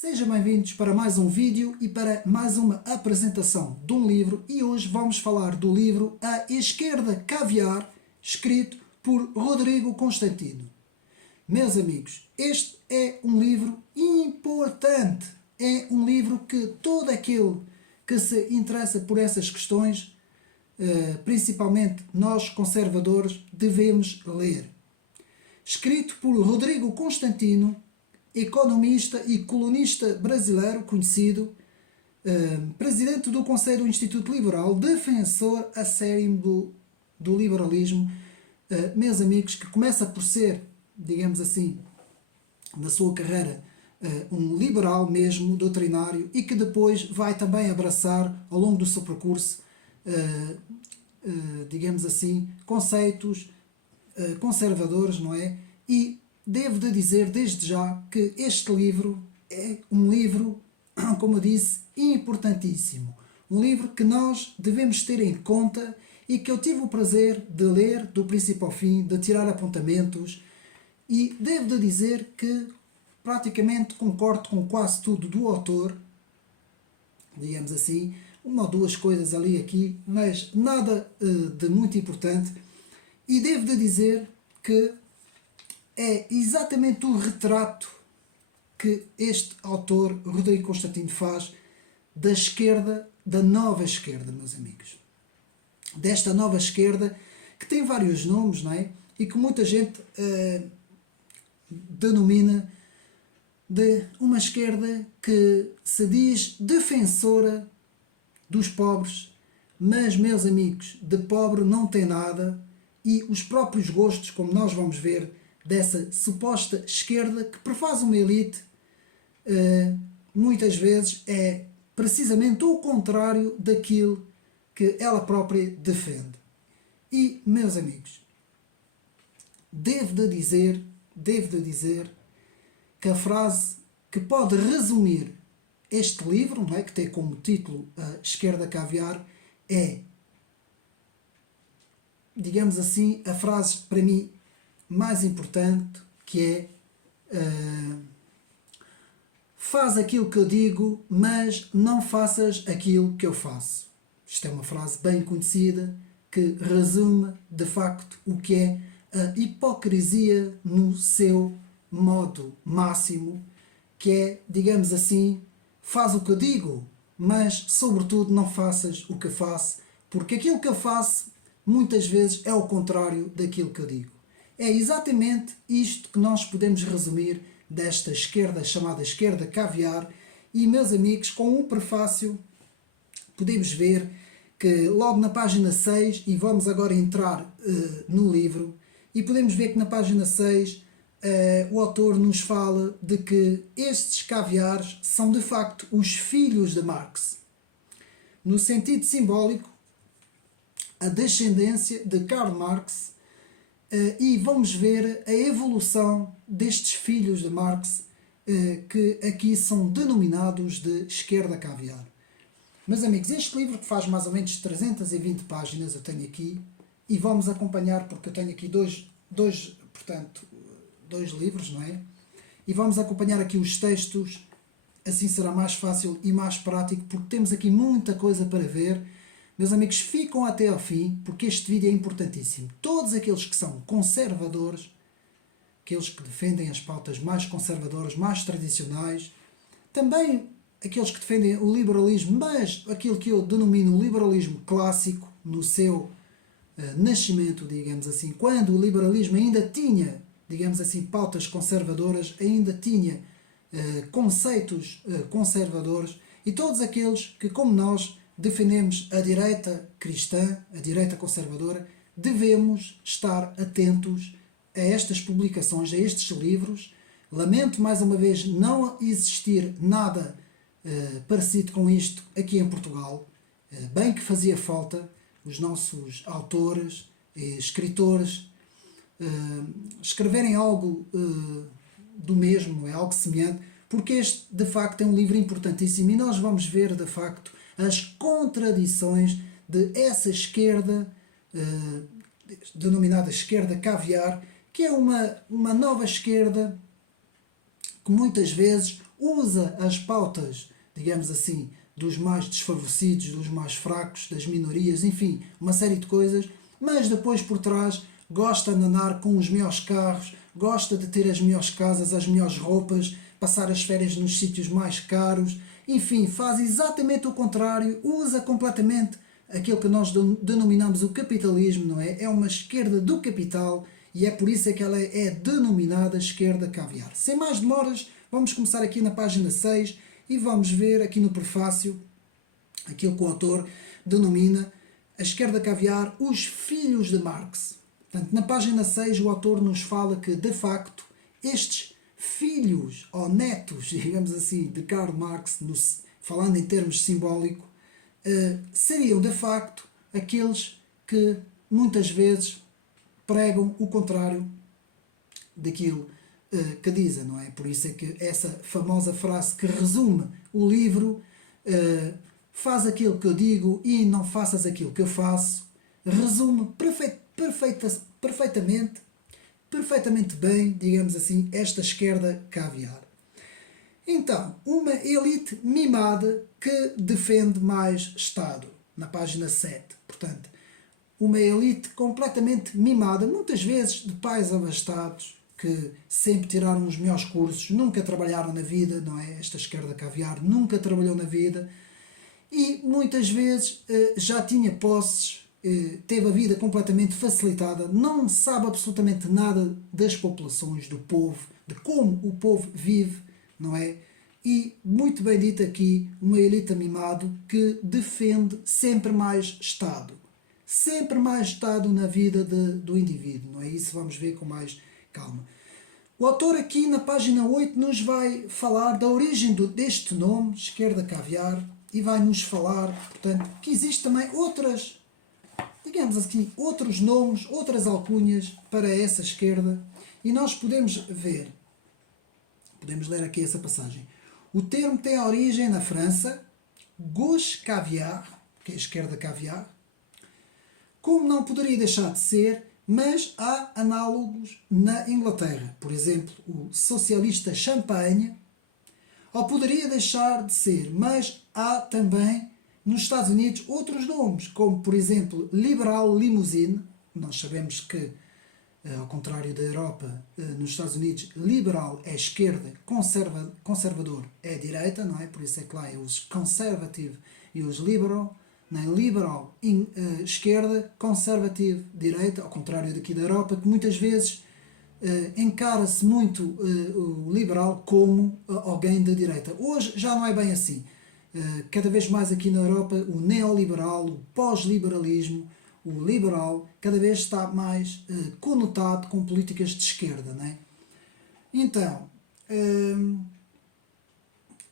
Sejam bem-vindos para mais um vídeo e para mais uma apresentação de um livro, e hoje vamos falar do livro A Esquerda Caviar, escrito por Rodrigo Constantino. Meus amigos, este é um livro importante, é um livro que todo aquele que se interessa por essas questões, principalmente nós conservadores, devemos ler. Escrito por Rodrigo Constantino, economista e colunista brasileiro conhecido, presidente do Conselho do Instituto Liberal, defensor acérrimo do liberalismo, meus amigos, que começa por ser, digamos assim, na sua carreira, um liberal mesmo, doutrinário, e que depois vai também abraçar, ao longo do seu percurso, digamos assim, conceitos conservadores, não é? E devo de dizer desde já que este livro é um livro, como eu disse, importantíssimo. Um livro que nós devemos ter em conta e que eu tive o prazer de ler do princípio ao fim, de tirar apontamentos, e devo de dizer que praticamente concordo com quase tudo do autor, digamos assim, uma ou duas coisas ali aqui, mas nada de muito importante, e devo de dizer que é exatamente o retrato que este autor, Rodrigo Constantino, faz da esquerda, da nova esquerda, meus amigos. Desta nova esquerda, que tem vários nomes, não é? E que muita gente denomina de uma esquerda que se diz defensora dos pobres, mas, meus amigos, de pobre não tem nada, e os próprios gostos, como nós vamos ver, dessa suposta esquerda que prefaz uma elite, muitas vezes é precisamente o contrário daquilo que ela própria defende. E, meus amigos, devo de dizer que a frase que pode resumir este livro, não é, que tem como título A Esquerda Caviar, é, digamos assim, a frase para mim mais importante, que é faz aquilo que eu digo, mas não faças aquilo que eu faço. Isto é uma frase bem conhecida que resume de facto o que é a hipocrisia no seu modo máximo, que é, digamos assim, faz o que eu digo, mas sobretudo não faças o que eu faço, porque aquilo que eu faço muitas vezes é o contrário daquilo que eu digo. É exatamente isto que nós podemos resumir desta esquerda chamada esquerda caviar, e, meus amigos, com um prefácio podemos ver que logo na página 6, e vamos agora entrar no livro, e podemos ver que na página 6 o autor nos fala de que estes caviares são de facto os filhos de Marx. No sentido simbólico, a descendência de Karl Marx, e vamos ver a evolução destes filhos de Marx, que aqui são denominados de esquerda caviar. Meus amigos, este livro, que faz mais ou menos 320 páginas, eu tenho aqui, e vamos acompanhar, porque eu tenho aqui dois livros, não é? E vamos acompanhar aqui os textos, assim será mais fácil e mais prático, porque temos aqui muita coisa para ver. Meus amigos, ficam até ao fim, porque este vídeo é importantíssimo. Todos aqueles que são conservadores, aqueles que defendem as pautas mais conservadoras, mais tradicionais, também aqueles que defendem o liberalismo, mas aquilo que eu denomino liberalismo clássico, no seu nascimento, digamos assim, quando o liberalismo ainda tinha, digamos assim, pautas conservadoras, ainda tinha conceitos conservadores, e todos aqueles que, como nós, defendemos a direita cristã, a direita conservadora, devemos estar atentos a estas publicações, a estes livros. Lamento mais uma vez não existir nada parecido com isto aqui em Portugal. Bem que fazia falta os nossos autores e escritores escreverem algo do mesmo, é algo semelhante, porque este de facto é um livro importantíssimo, e nós vamos ver de facto as contradições de essa esquerda, denominada esquerda caviar, que é uma nova esquerda que muitas vezes usa as pautas, digamos assim, dos mais desfavorecidos, dos mais fracos, das minorias, enfim, uma série de coisas, mas depois por trás gosta de andar com os melhores carros, gosta de ter as melhores casas, as melhores roupas, passar as férias nos sítios mais caros, enfim, faz exatamente o contrário, usa completamente aquilo que nós denominamos o capitalismo, não é? É uma esquerda do capital e é por isso é que ela é denominada esquerda caviar. Sem mais demoras, vamos começar aqui na página 6 e vamos ver aqui no prefácio aquilo que o autor denomina a esquerda caviar, os filhos de Marx. Portanto, na página 6 o autor nos fala que, de facto, estes filhos ou netos, digamos assim, de Karl Marx, falando em termos simbólicos, seriam de facto aqueles que muitas vezes pregam o contrário daquilo que dizem, não é? Por isso é que essa famosa frase que resume o livro, faz aquilo que eu digo e não faças aquilo que eu faço, resume perfeitamente bem, digamos assim, esta esquerda caviar. Então, uma elite mimada que defende mais Estado, na página 7. Portanto, uma elite completamente mimada, muitas vezes de pais abastados, que sempre tiraram os melhores cursos, nunca trabalharam na vida, não é? Esta esquerda caviar nunca trabalhou na vida e muitas vezes já tinha posses, teve a vida completamente facilitada, não sabe absolutamente nada das populações, do povo, de como o povo vive, não é? E, muito bem dito aqui, uma elite mimado que defende sempre mais Estado. Sempre mais Estado na vida do indivíduo, não é? Isso vamos ver com mais calma. O autor aqui na página 8 nos vai falar da origem deste nome, esquerda caviar, e vai nos falar, portanto, que existe também outras, digamos assim, outros nomes, outras alcunhas para essa esquerda, e nós podemos ver, podemos ler aqui essa passagem. O termo tem origem na França, gauche caviar, que é a esquerda caviar, como não poderia deixar de ser, mas há análogos na Inglaterra. Por exemplo, o socialista Champagne, ou poderia deixar de ser, mas há também nos Estados Unidos outros nomes, como por exemplo liberal limousine. Nós sabemos que, ao contrário da Europa, nos Estados Unidos liberal é esquerda, conservador é direita, não é? Por isso é que lá é os conservative e os liberal. Liberal esquerda, conservative direita, ao contrário daqui da Europa, que muitas vezes encara-se muito o liberal como alguém da direita. Hoje já não é bem assim. Cada vez mais aqui na Europa o neoliberal, o pós-liberalismo, o liberal, cada vez está mais conotado com políticas de esquerda, não é? Então,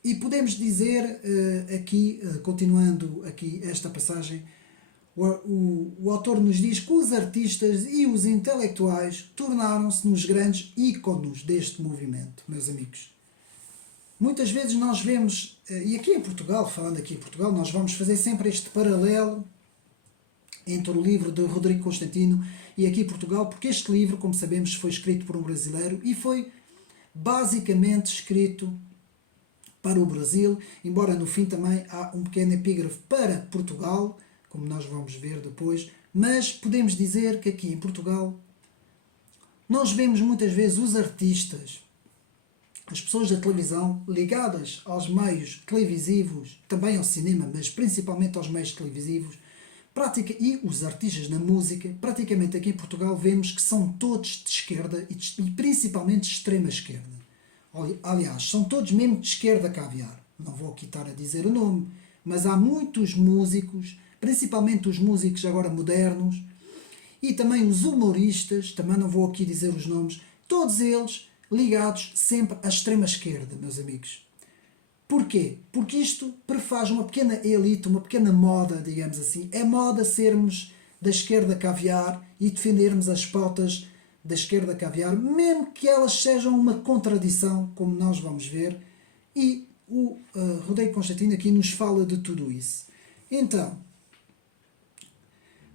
e podemos dizer aqui, continuando aqui esta passagem, o autor nos diz que os artistas e os intelectuais tornaram-se nos grandes íconos deste movimento, meus amigos. Muitas vezes nós vemos, e aqui em Portugal, falando aqui em Portugal, nós vamos fazer sempre este paralelo entre o livro de Rodrigo Constantino e aqui em Portugal, porque este livro, como sabemos, foi escrito por um brasileiro e foi basicamente escrito para o Brasil, embora no fim também há um pequeno epígrafe para Portugal, como nós vamos ver depois, mas podemos dizer que aqui em Portugal nós vemos muitas vezes os artistas, as pessoas da televisão ligadas aos meios televisivos, também ao cinema, mas principalmente aos meios televisivos, e os artistas na música, praticamente aqui em Portugal vemos que são todos de esquerda e principalmente de extrema esquerda. Aliás, são todos mesmo de esquerda caviar. Não vou aqui estar a dizer o nome, mas há muitos músicos, principalmente os músicos agora modernos, e também os humoristas, também não vou aqui dizer os nomes, todos eles ligados sempre à extrema esquerda, meus amigos. Porquê? Porque isto prefaz uma pequena elite, uma pequena moda, digamos assim. É moda sermos da esquerda caviar e defendermos as pautas da esquerda caviar, mesmo que elas sejam uma contradição, como nós vamos ver, e o Rodrigo Constantino aqui nos fala de tudo isso. Então,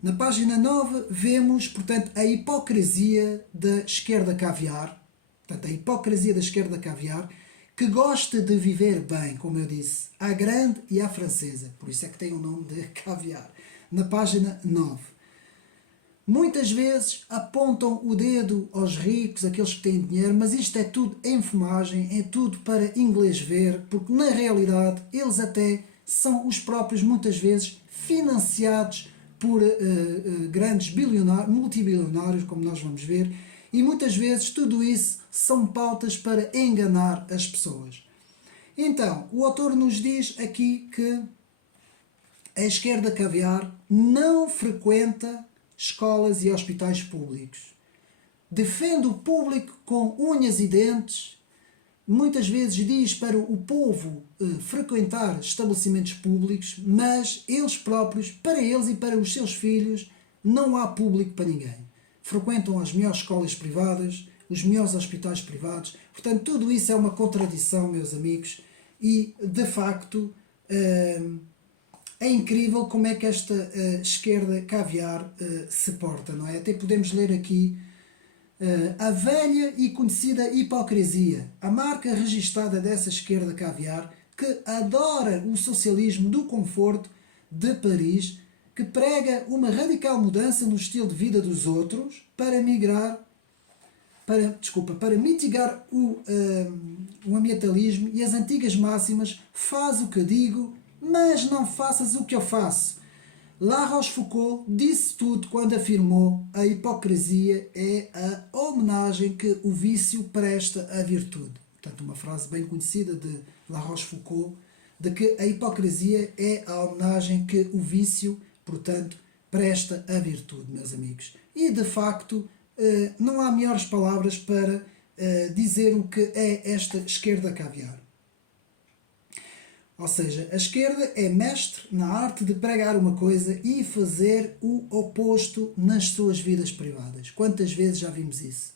na página 9 vemos, portanto, a hipocrisia da esquerda caviar, portanto, a hipocrisia da esquerda caviar, que gosta de viver bem, como eu disse, à grande e à francesa, por isso é que tem o nome de caviar, na página 9. Muitas vezes apontam o dedo aos ricos, aqueles que têm dinheiro, mas isto é tudo enfumagem, é tudo para inglês ver, porque na realidade eles até são os próprios, muitas vezes, financiados por grandes bilionários, multibilionários, como nós vamos ver, e muitas vezes tudo isso são pautas para enganar as pessoas. Então, o autor nos diz aqui que a esquerda caviar não frequenta escolas e hospitais públicos. Defende o público com unhas e dentes, muitas vezes diz para o povo frequentar estabelecimentos públicos, mas eles próprios, para eles e para os seus filhos, não há público para ninguém. Frequentam as melhores escolas privadas, os melhores hospitais privados. Portanto, tudo isso é uma contradição, meus amigos, e de facto é incrível como é que esta esquerda caviar se porta, não é? Até podemos ler aqui a velha e conhecida hipocrisia, a marca registada dessa esquerda caviar que adora o socialismo do conforto de Paris, que prega uma radical mudança no estilo de vida dos outros para mitigar o ambientalismo e as antigas máximas: faz o que eu digo, mas não faças o que eu faço. La Rochefoucauld disse tudo quando afirmou: a hipocrisia é a homenagem que o vício presta à virtude. Portanto, uma frase bem conhecida de La Rochefoucauld, de que a hipocrisia é a homenagem que o vício, portanto, presta à virtude, meus amigos. E, de facto, não há melhores palavras para dizer o que é esta esquerda caviar. Ou seja, a esquerda é mestre na arte de pregar uma coisa e fazer o oposto nas suas vidas privadas. Quantas vezes já vimos isso?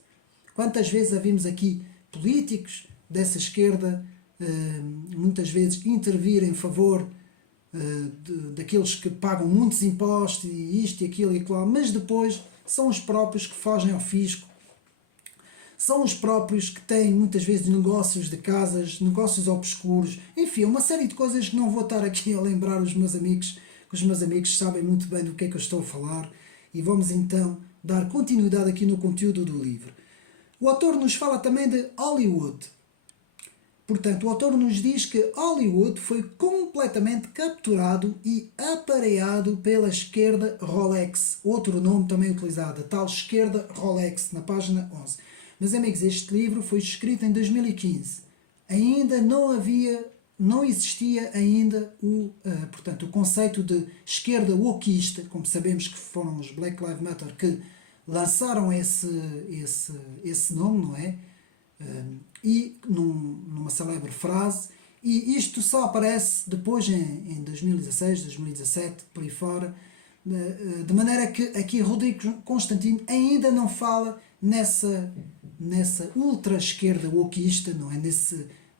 Quantas vezes já vimos aqui políticos dessa esquerda muitas vezes intervir em favor daqueles que pagam muitos impostos e isto e aquilo e aquilo, mas depois são os próprios que fogem ao fisco, são os próprios que têm muitas vezes negócios de casas, negócios obscuros, enfim, uma série de coisas que não vou estar aqui a lembrar os meus amigos, que os meus amigos sabem muito bem do que é que eu estou a falar, e vamos então dar continuidade aqui no conteúdo do livro. O autor nos fala também de Hollywood. Portanto, o autor nos diz que Hollywood foi completamente capturado e apareado pela esquerda Rolex, outro nome também utilizado, a tal esquerda Rolex, na página 11. Meus amigos, este livro foi escrito em 2015. Ainda não existia ainda portanto, o conceito de esquerda wokista, como sabemos que foram os Black Lives Matter que lançaram esse nome, não é? E numa célebre frase, e isto só aparece depois em 2016, 2017, por aí fora, de maneira que aqui Rodrigo Constantino ainda não fala nessa ultra-esquerda wokista, não é?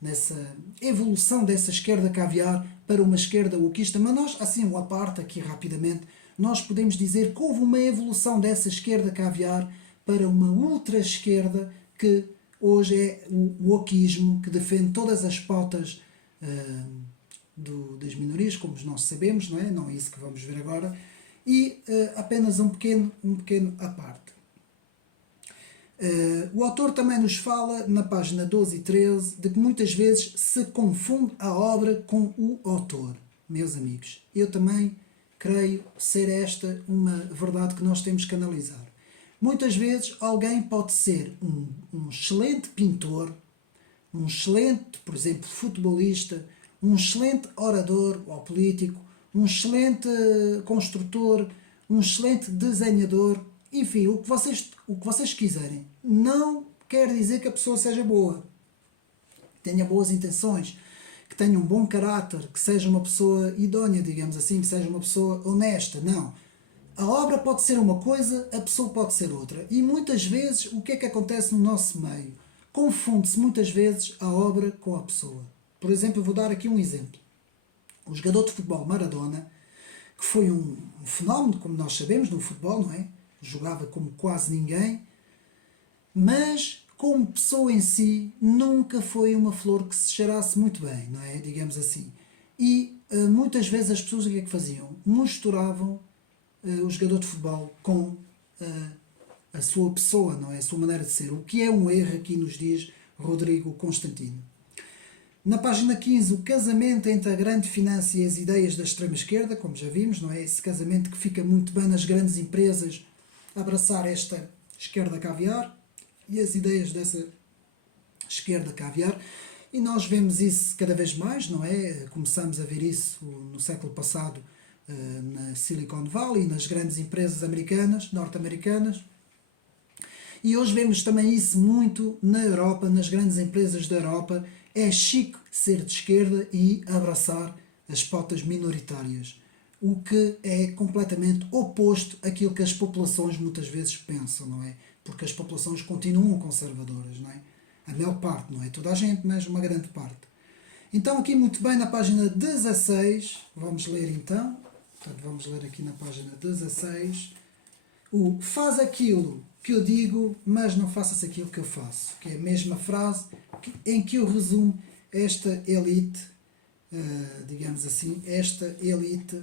Nessa evolução dessa esquerda caviar para uma esquerda wokista, mas nós, assim, uma parte aqui rapidamente, nós podemos dizer que houve uma evolução dessa esquerda caviar para uma ultra-esquerda que hoje é o wokismo, que defende todas as pautas das minorias, como nós sabemos, não é? Não é isso que vamos ver agora, e apenas um pequeno à parte. O autor também nos fala, na página 12 e 13, de que muitas vezes se confunde a obra com o autor. Meus amigos, eu também creio ser esta uma verdade que nós temos que analisar. Muitas vezes alguém pode ser um excelente pintor, um excelente, por exemplo, futebolista, um excelente orador ou político, um excelente construtor, um excelente desenhador, enfim, o que vocês quiserem. Não quer dizer que a pessoa seja boa, tenha boas intenções, que tenha um bom caráter, que seja uma pessoa idónea, digamos assim, que seja uma pessoa honesta. Não. A obra pode ser uma coisa, a pessoa pode ser outra. E muitas vezes, o que é que acontece no nosso meio? Confunde-se muitas vezes a obra com a pessoa. Por exemplo, eu vou dar aqui um exemplo. O jogador de futebol Maradona, que foi um fenómeno, como nós sabemos, no futebol, não é? Jogava como quase ninguém, mas como pessoa em si, nunca foi uma flor que se cheirasse muito bem, não é? Digamos assim. E muitas vezes as pessoas o que é que faziam? Misturavam o jogador de futebol com a sua pessoa, não é? A sua maneira de ser. O que é um erro, aqui nos diz Rodrigo Constantino. Na página 15, o casamento entre a grande finança e as ideias da extrema-esquerda, como já vimos, não é? Esse casamento que fica muito bem nas grandes empresas a abraçar esta esquerda caviar e as ideias dessa esquerda caviar. E nós vemos isso cada vez mais, não é? Começamos a ver isso no século passado na Silicon Valley, nas grandes empresas americanas, norte-americanas. E hoje vemos também isso muito na Europa, nas grandes empresas da Europa. É chique ser de esquerda e abraçar as pautas minoritárias, o que é completamente oposto àquilo que as populações muitas vezes pensam, não é? Porque as populações continuam conservadoras, não é? A maior parte, não é toda a gente, mas uma grande parte. Então aqui muito bem na página 16, vamos ler então, portanto vamos ler aqui na página 16, o faz aquilo que eu digo, mas não faças aquilo que eu faço, que é a mesma frase em que eu resumo esta elite, digamos assim, esta elite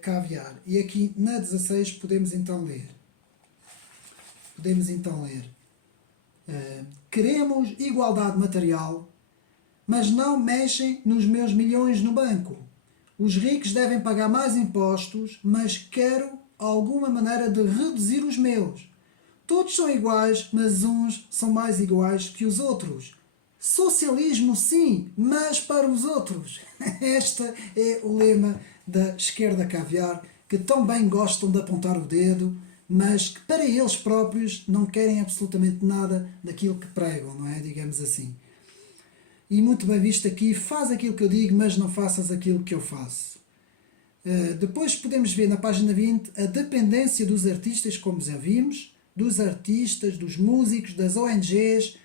caviar. E aqui na 16 podemos então ler. Queremos igualdade material, mas não mexem nos meus milhões no banco. Os ricos devem pagar mais impostos, mas quero alguma maneira de reduzir os meus. Todos são iguais, mas uns são mais iguais que os outros. Socialismo sim, mas para os outros. Este é o lema da esquerda caviar, que tão bem gostam de apontar o dedo, mas que para eles próprios não querem absolutamente nada daquilo que pregam, não é? Digamos assim. E muito bem visto aqui, faz aquilo que eu digo, mas não faças aquilo que eu faço. Depois podemos ver na página 20 a dependência dos artistas, como já vimos, dos artistas, dos músicos, das ONGs,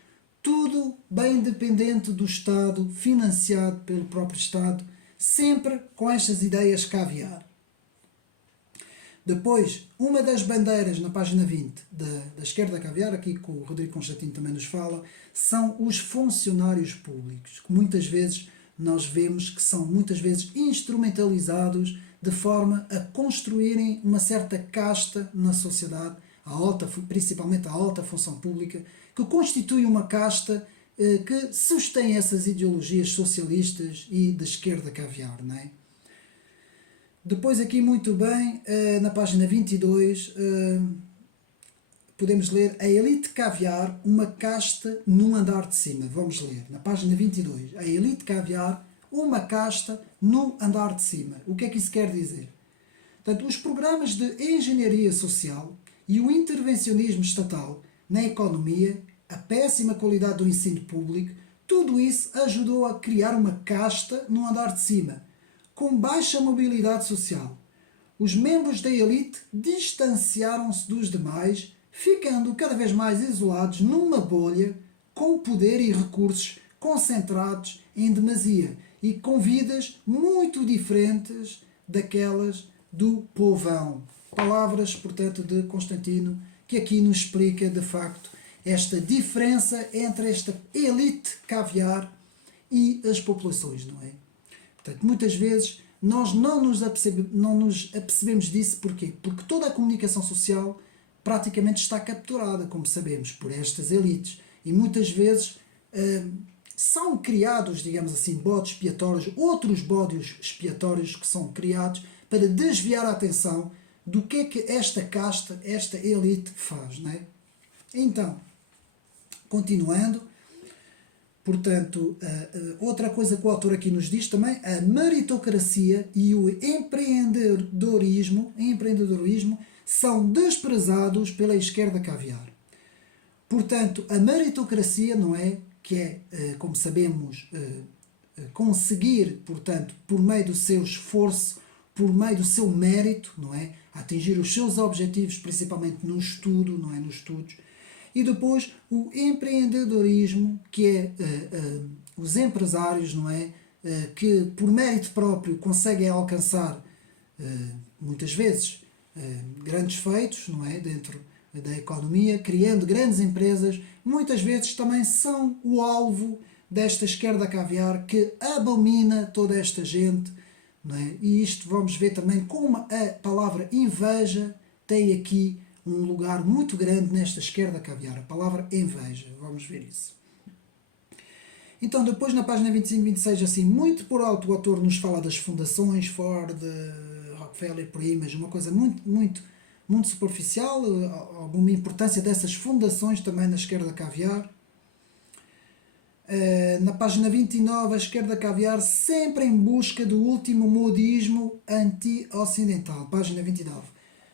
tudo bem dependente do Estado, financiado pelo próprio Estado, sempre com estas ideias caviar. Depois, uma das bandeiras na página 20 da esquerda caviar, aqui que o Rodrigo Constantino também nos fala, são os funcionários públicos, que muitas vezes nós vemos que são muitas vezes instrumentalizados de forma a construírem uma certa casta na sociedade, principalmente a alta função pública, que constitui uma casta que sustém essas ideologias socialistas e de esquerda caviar, não é? Depois aqui muito bem, na página 22, podemos ler a elite caviar, uma casta num andar de cima. Vamos ler, na página 22, a elite caviar, uma casta no andar de cima. O que é que isso quer dizer? Portanto, os programas de engenharia social e o intervencionismo estatal na economia, a péssima qualidade do ensino público, tudo isso ajudou a criar uma casta no andar de cima, com baixa mobilidade social. Os membros da elite distanciaram-se dos demais, ficando cada vez mais isolados numa bolha, com poder e recursos concentrados em demasia e com vidas muito diferentes daquelas do povão. Palavras, portanto, de Constantino, que aqui nos explica, de facto, esta diferença entre esta elite caviar e as populações, não é? Portanto, muitas vezes nós não nos apercebemos disso. Porquê? Porque toda a comunicação social praticamente está capturada, como sabemos, por estas elites. E muitas vezes são criados, digamos assim, bodes expiatórios, outros bodes expiatórios que são criados para desviar a atenção do que é que esta casta, esta elite faz, não é? Então, continuando, portanto, outra coisa que o autor aqui nos diz também, a meritocracia e o empreendedorismo são desprezados pela esquerda caviar. Portanto, a meritocracia, não é, que é, como sabemos, conseguir, portanto, por meio do seu esforço, por meio do seu mérito, não é, atingir os seus objetivos, principalmente no estudo, não é, nos estudos. E depois o empreendedorismo, que é os empresários, não é, que por mérito próprio conseguem alcançar muitas vezes grandes feitos, não é, dentro da economia, criando grandes empresas, muitas vezes também são o alvo desta esquerda caviar que abomina toda esta gente, não é? E isto vamos ver também como a palavra inveja tem aqui um lugar muito grande nesta esquerda caviar, a palavra inveja, vamos ver isso. Então depois na página 25 e 26, assim, muito por alto o autor nos fala das fundações, Ford, Rockefeller, por aí, mas uma coisa muito superficial, alguma importância dessas fundações também na esquerda caviar. Na página 29, a esquerda caviar sempre em busca do último modismo anti-ocidental. Página 29.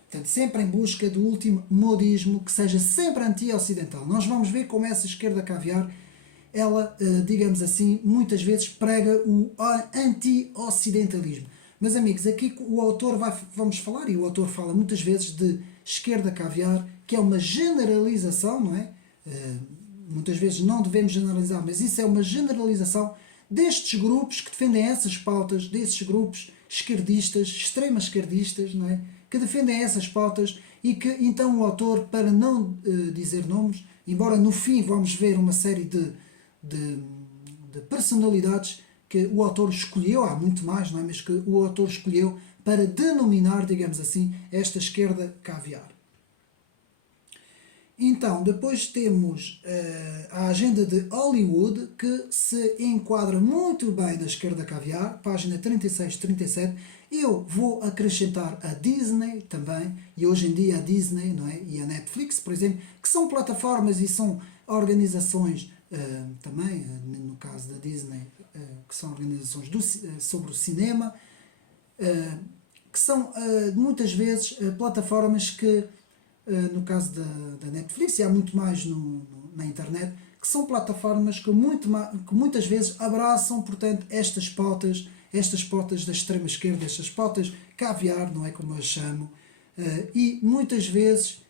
Portanto, sempre em busca do último modismo que seja sempre anti-ocidental. Nós vamos ver como essa esquerda caviar, ela, digamos assim, muitas vezes prega o anti-ocidentalismo. Meus amigos, aqui o autor vamos falar, e o autor fala muitas vezes de esquerda caviar, que é uma generalização, não é? Muitas vezes não devemos generalizar, mas isso é uma generalização destes grupos que defendem essas pautas, desses grupos esquerdistas, extremas esquerdistas, não é? Que defendem essas pautas e que então o autor, para não dizer nomes, embora no fim vamos ver uma série de personalidades que o autor escolheu, há muito mais, não é? Mas que o autor escolheu para denominar, digamos assim, esta esquerda caviar. Então, depois temos a agenda de Hollywood, que se enquadra muito bem na esquerda caviar, página 36, 37. Eu vou acrescentar a Disney também, e hoje em dia a Disney, não é? E a Netflix, por exemplo, que são plataformas e são organizações também, no caso da Disney, que são organizações sobre o cinema, que são muitas vezes plataformas que, no caso da Netflix, e há muito mais na internet, que são plataformas que muitas vezes abraçam, portanto, estas pautas da extrema esquerda, estas pautas caviar, não é como eu as chamo, e muitas vezes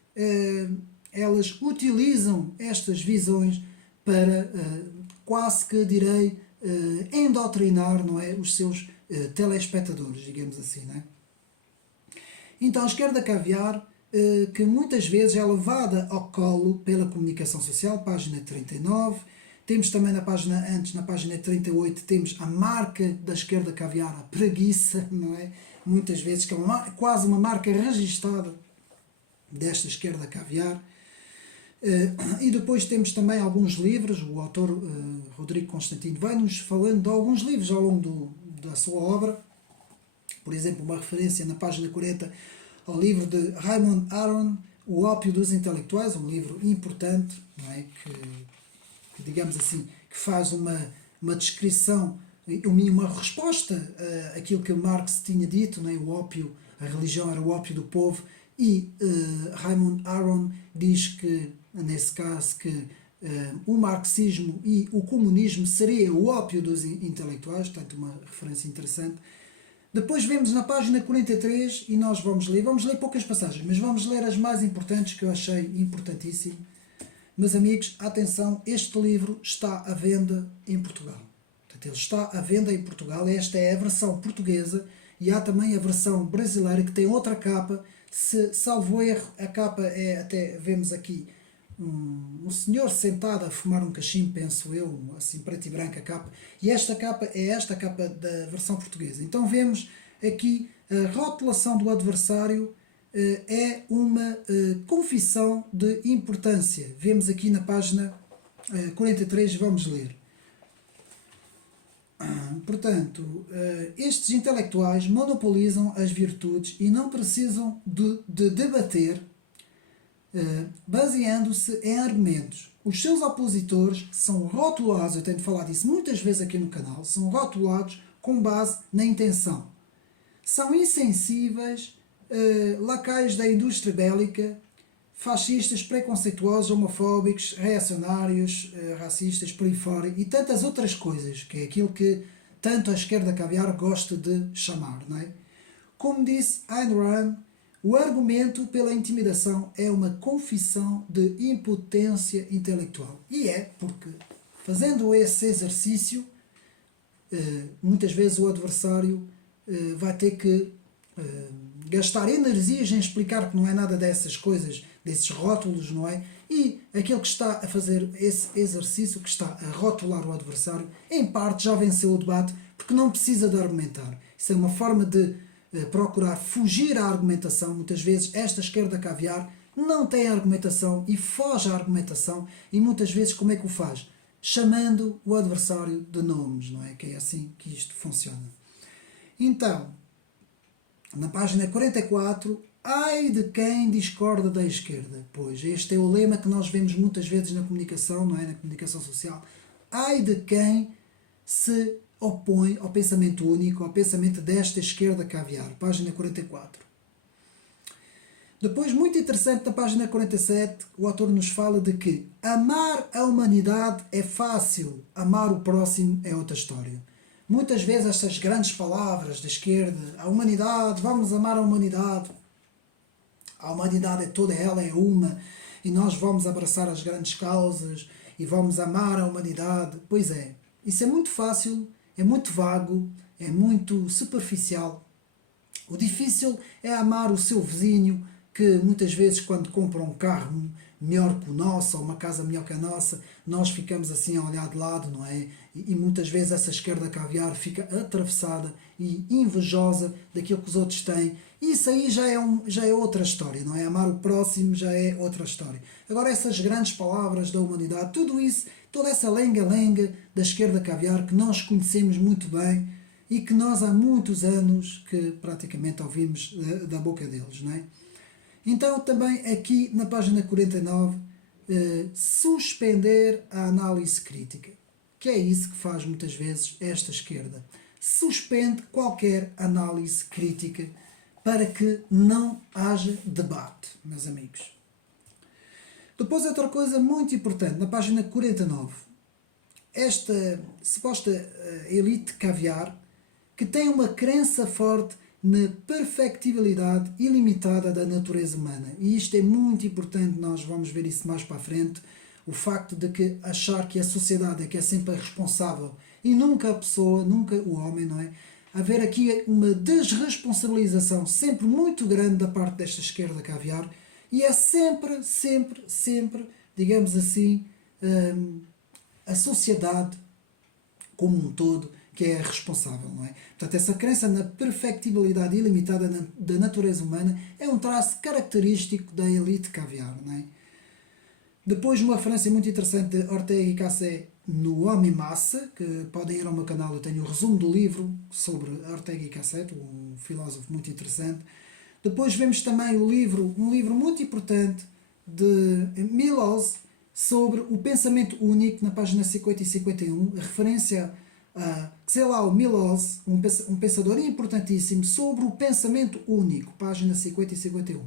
elas utilizam estas visões para, quase que direi, endoctrinar, não é, os seus telespectadores, digamos assim, não é? Então a esquerda caviar, que muitas vezes é levada ao colo pela comunicação social, página 39. Temos também na página 38, temos a marca da esquerda caviar, a preguiça, não é? Muitas vezes, que é quase uma marca registada desta esquerda caviar. E depois temos também alguns livros, o autor Rodrigo Constantino vai-nos falando de alguns livros ao longo da sua obra. Por exemplo, uma referência na página 40 ao livro de Raymond Aron, O Ópio dos Intelectuais, um livro importante, não é? que digamos assim, que faz uma descrição, uma resposta àquilo que Marx tinha dito, não é? O ópio, a religião era o ópio do povo, e Raymond Aron diz que, nesse caso, que o marxismo e o comunismo seria o ópio dos intelectuais, portanto uma referência interessante. Depois vemos na página 43, e nós vamos ler poucas passagens, mas vamos ler as mais importantes, que eu achei importantíssimo. Meus amigos, atenção, este livro está à venda em Portugal. Portanto, ele está à venda em Portugal, esta é a versão portuguesa, e há também a versão brasileira, que tem outra capa. Se salvo erro, a capa é, até vemos aqui, um senhor sentado a fumar um cachimbo, penso eu, assim preto e branco a capa, e esta capa é esta capa da versão portuguesa. Então vemos aqui a rotulação do adversário, é uma confissão de importância. Vemos aqui na página 43, vamos ler. Portanto, estes intelectuais monopolizam as virtudes e não precisam de debater baseando-se em argumentos. Os seus opositores são rotulados, eu tenho de falar disso muitas vezes aqui no canal, são rotulados com base na intenção. São insensíveis, lacaios da indústria bélica, fascistas, preconceituosos, homofóbicos, reacionários, racistas, por aí fora, e tantas outras coisas, que é aquilo que tanto a esquerda caviar gosta de chamar, não é? Como disse Ayn Rand, o argumento pela intimidação é uma confissão de impotência intelectual. E é porque, fazendo esse exercício, muitas vezes o adversário vai ter que gastar energias em explicar que não é nada dessas coisas, desses rótulos, não é? E aquele que está a fazer esse exercício, que está a rotular o adversário, em parte já venceu o debate porque não precisa de argumentar. Isso é uma forma de procurar fugir à argumentação. Muitas vezes esta esquerda caviar não tem argumentação e foge à argumentação, e muitas vezes como é que o faz? Chamando o adversário de nomes, não é? Que é assim que isto funciona. Então, na página 44, ai de quem discorda da esquerda. Pois, este é o lema que nós vemos muitas vezes na comunicação, não é? Na comunicação social. Ai de quem se opõe ao pensamento único, ao pensamento desta esquerda caviar. Página 44. Depois, muito interessante, na página 47, o autor nos fala de que amar a humanidade é fácil, amar o próximo é outra história. Muitas vezes estas grandes palavras da esquerda, a humanidade, vamos amar a humanidade é toda ela, é uma, e nós vamos abraçar as grandes causas e vamos amar a humanidade. Pois é, isso é muito fácil, é muito vago, é muito superficial. O difícil é amar o seu vizinho, que muitas vezes quando compra um carro melhor que o nosso, ou uma casa melhor que a nossa, nós ficamos assim a olhar de lado, não é? E muitas vezes essa esquerda caviar fica atravessada e invejosa daquilo que os outros têm. Isso aí já é outra história, não é? Amar o próximo já é outra história. Agora essas grandes palavras da humanidade, tudo isso, toda essa lenga-lenga da esquerda caviar que nós conhecemos muito bem e que nós há muitos anos que praticamente ouvimos da boca deles, não é? Então também aqui na página 49, suspender a análise crítica, que é isso que faz muitas vezes esta esquerda. Suspende qualquer análise crítica para que não haja debate, meus amigos. Depois outra coisa muito importante, na página 49, esta suposta elite caviar que tem uma crença forte na perfectibilidade ilimitada da natureza humana. E isto é muito importante, nós vamos ver isso mais para a frente, o facto de que achar que a sociedade é que é sempre a responsável e nunca a pessoa, nunca o homem, não é? Haver aqui uma desresponsabilização sempre muito grande da parte desta esquerda caviar, e é sempre, digamos assim, a sociedade como um todo que é responsável, não é? Portanto, essa crença na perfectibilidade ilimitada da natureza humana é um traço característico da elite caviar, não é? Depois, uma referência muito interessante de Ortega y Gasset no Homem Massa, que podem ir ao meu canal, eu tenho o resumo do livro sobre Ortega y Gasset, um filósofo muito interessante. Depois vemos também um livro muito importante de Milosz sobre o pensamento único, na página 50 e 51, referência a Czesław Milosz, um pensador importantíssimo, sobre o pensamento único, página 50 e 51.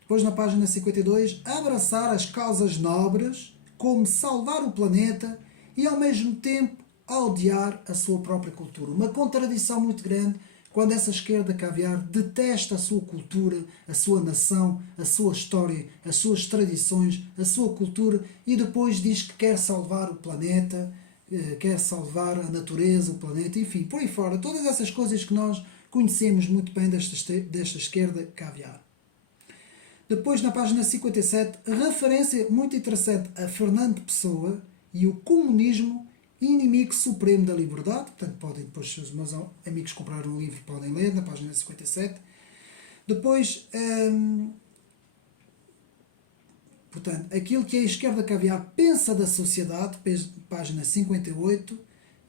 Depois, na página 52, abraçar as causas nobres, como salvar o planeta e, ao mesmo tempo, odiar a sua própria cultura. Uma contradição muito grande quando essa esquerda caviar detesta a sua cultura, a sua nação, a sua história, as suas tradições, a sua cultura, e depois diz que quer salvar o planeta, quer salvar a natureza, o planeta, enfim, por aí fora. Todas essas coisas que nós conhecemos muito bem desta esquerda caviar. Depois, na página 57, referência muito interessante a Fernando Pessoa e o comunismo, inimigo supremo da liberdade. Portanto, podem depois, se os meus amigos comprarem um livro, podem ler, na página 57. Depois, portanto, aquilo que a esquerda caviar pensa da sociedade, página 58,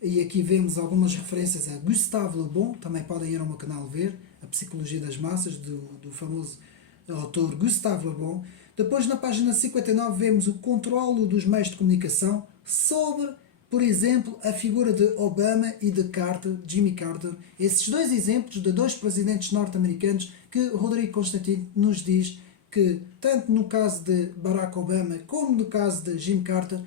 e aqui vemos algumas referências a Gustave Le Bon, também podem ir ao meu canal ver, a Psicologia das Massas, do famoso autor Gustave Le Bon. Depois, na página 59, vemos o controlo dos meios de comunicação sobre, por exemplo, a figura de Obama e de Carter, Jimmy Carter. Esses dois exemplos de dois presidentes norte-americanos que Rodrigo Constantino nos diz que, tanto no caso de Barack Obama como no caso de Jimmy Carter,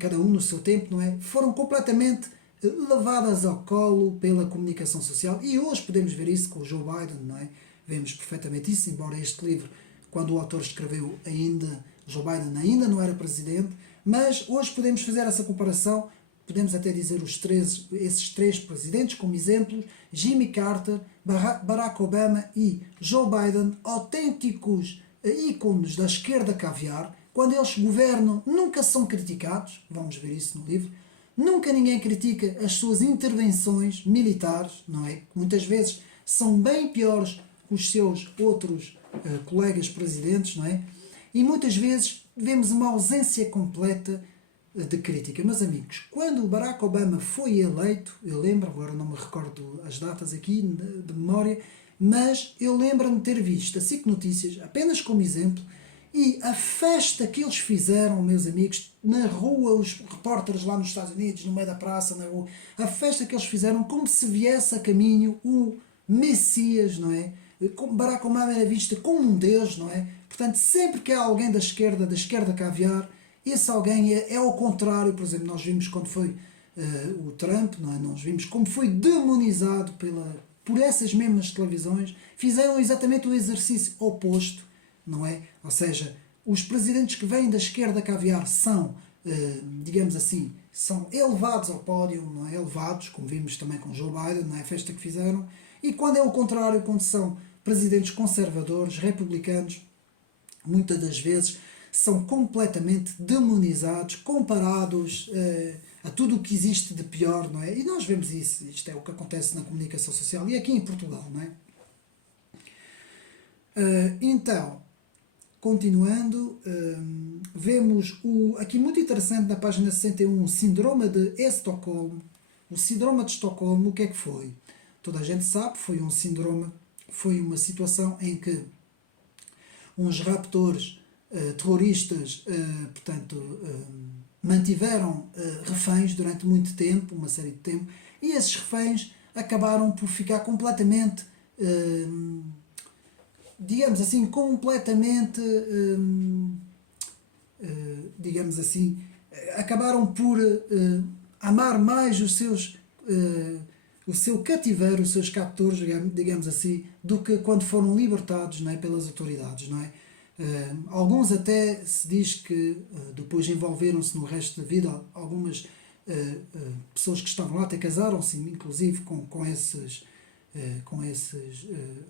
cada um no seu tempo, não é? Foram completamente levadas ao colo pela comunicação social, e hoje podemos ver isso com o Joe Biden, não é? Vemos perfeitamente isso, embora este livro, quando o autor escreveu, Joe Biden ainda não era presidente, mas hoje podemos fazer essa comparação, podemos até dizer esses três presidentes como exemplos, Jimmy Carter, Barack Obama e Joe Biden, autênticos ícones da esquerda caviar, quando eles governam, nunca são criticados, vamos ver isso no livro, nunca ninguém critica as suas intervenções militares, não é? Muitas vezes são bem piores que os seus outros colegas presidentes, não é? E muitas vezes vemos uma ausência completa de crítica. Meus amigos, quando o Barack Obama foi eleito, eu lembro, agora não me recordo as datas aqui de memória, mas eu lembro-me de ter visto a SIC Notícias, apenas como exemplo, e a festa que eles fizeram, meus amigos, na rua, os repórteres lá nos Estados Unidos, no meio da praça, na rua, a festa que eles fizeram como se viesse a caminho o Messias, não é? Barack Obama era visto como um Deus, não é? Portanto, sempre que há alguém da esquerda caviar, esse alguém é ao contrário. Por exemplo, nós vimos quando foi o Trump, não é? Nós vimos como foi demonizado por essas mesmas televisões, fizeram exatamente o exercício oposto, não é? Ou seja, os presidentes que vêm da esquerda caviar são, digamos assim, são elevados ao pódio, não é? Elevados, como vimos também com Joe Biden, não é? A festa que fizeram. E quando é o contrário, quando são presidentes conservadores, republicanos, muitas das vezes são completamente demonizados, comparados a tudo o que existe de pior, não é? E nós vemos isso, isto é o que acontece na comunicação social e aqui em Portugal, não é? Então, continuando, vemos aqui muito interessante na página 61, o síndrome de Estocolmo. O síndrome de Estocolmo, o que é que foi? Toda a gente sabe, foi um síndrome, foi uma situação em que uns raptores terroristas, portanto, mantiveram reféns durante muito tempo, uma série de tempo, e esses reféns acabaram por ficar completamente, digamos assim, completamente, digamos assim, acabaram por amar mais os seus, o seu cativeiro, os seus captores, digamos assim, do que quando foram libertados, não é, pelas autoridades, não é? Alguns até se diz que depois envolveram-se no resto da vida, algumas pessoas que estavam lá até casaram-se, inclusive com esses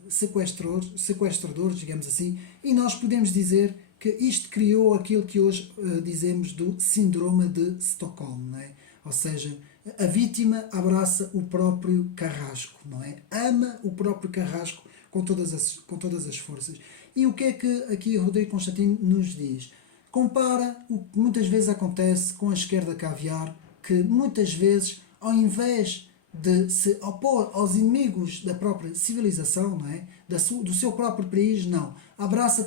sequestradores, digamos assim, e nós podemos dizer que isto criou aquilo que hoje dizemos do síndrome de Estocolmo, não é? Ou seja, a vítima abraça o próprio carrasco, não é? Ama o próprio carrasco com todas as forças. E o que é que aqui Rodrigo Constantino nos diz? Compara o que muitas vezes acontece com a esquerda caviar, que muitas vezes, ao invés de se opor aos inimigos da própria civilização, não é? Do seu próprio país, não. Abraça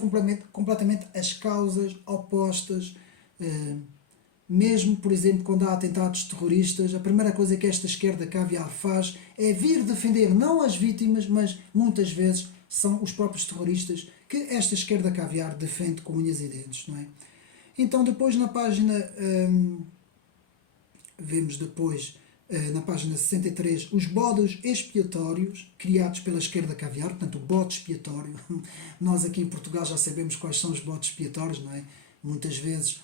completamente as causas opostas. Mesmo, por exemplo, quando há atentados terroristas, a primeira coisa que esta esquerda caviar faz é vir defender não as vítimas, mas muitas vezes são os próprios terroristas que esta esquerda caviar defende com unhas e dentes, não é? Então depois na página, vemos depois na página 63 os bodes expiatórios criados pela esquerda caviar, portanto o bode expiatório. Nós aqui em Portugal já sabemos quais são os bodes expiatórios, não é? Muitas vezes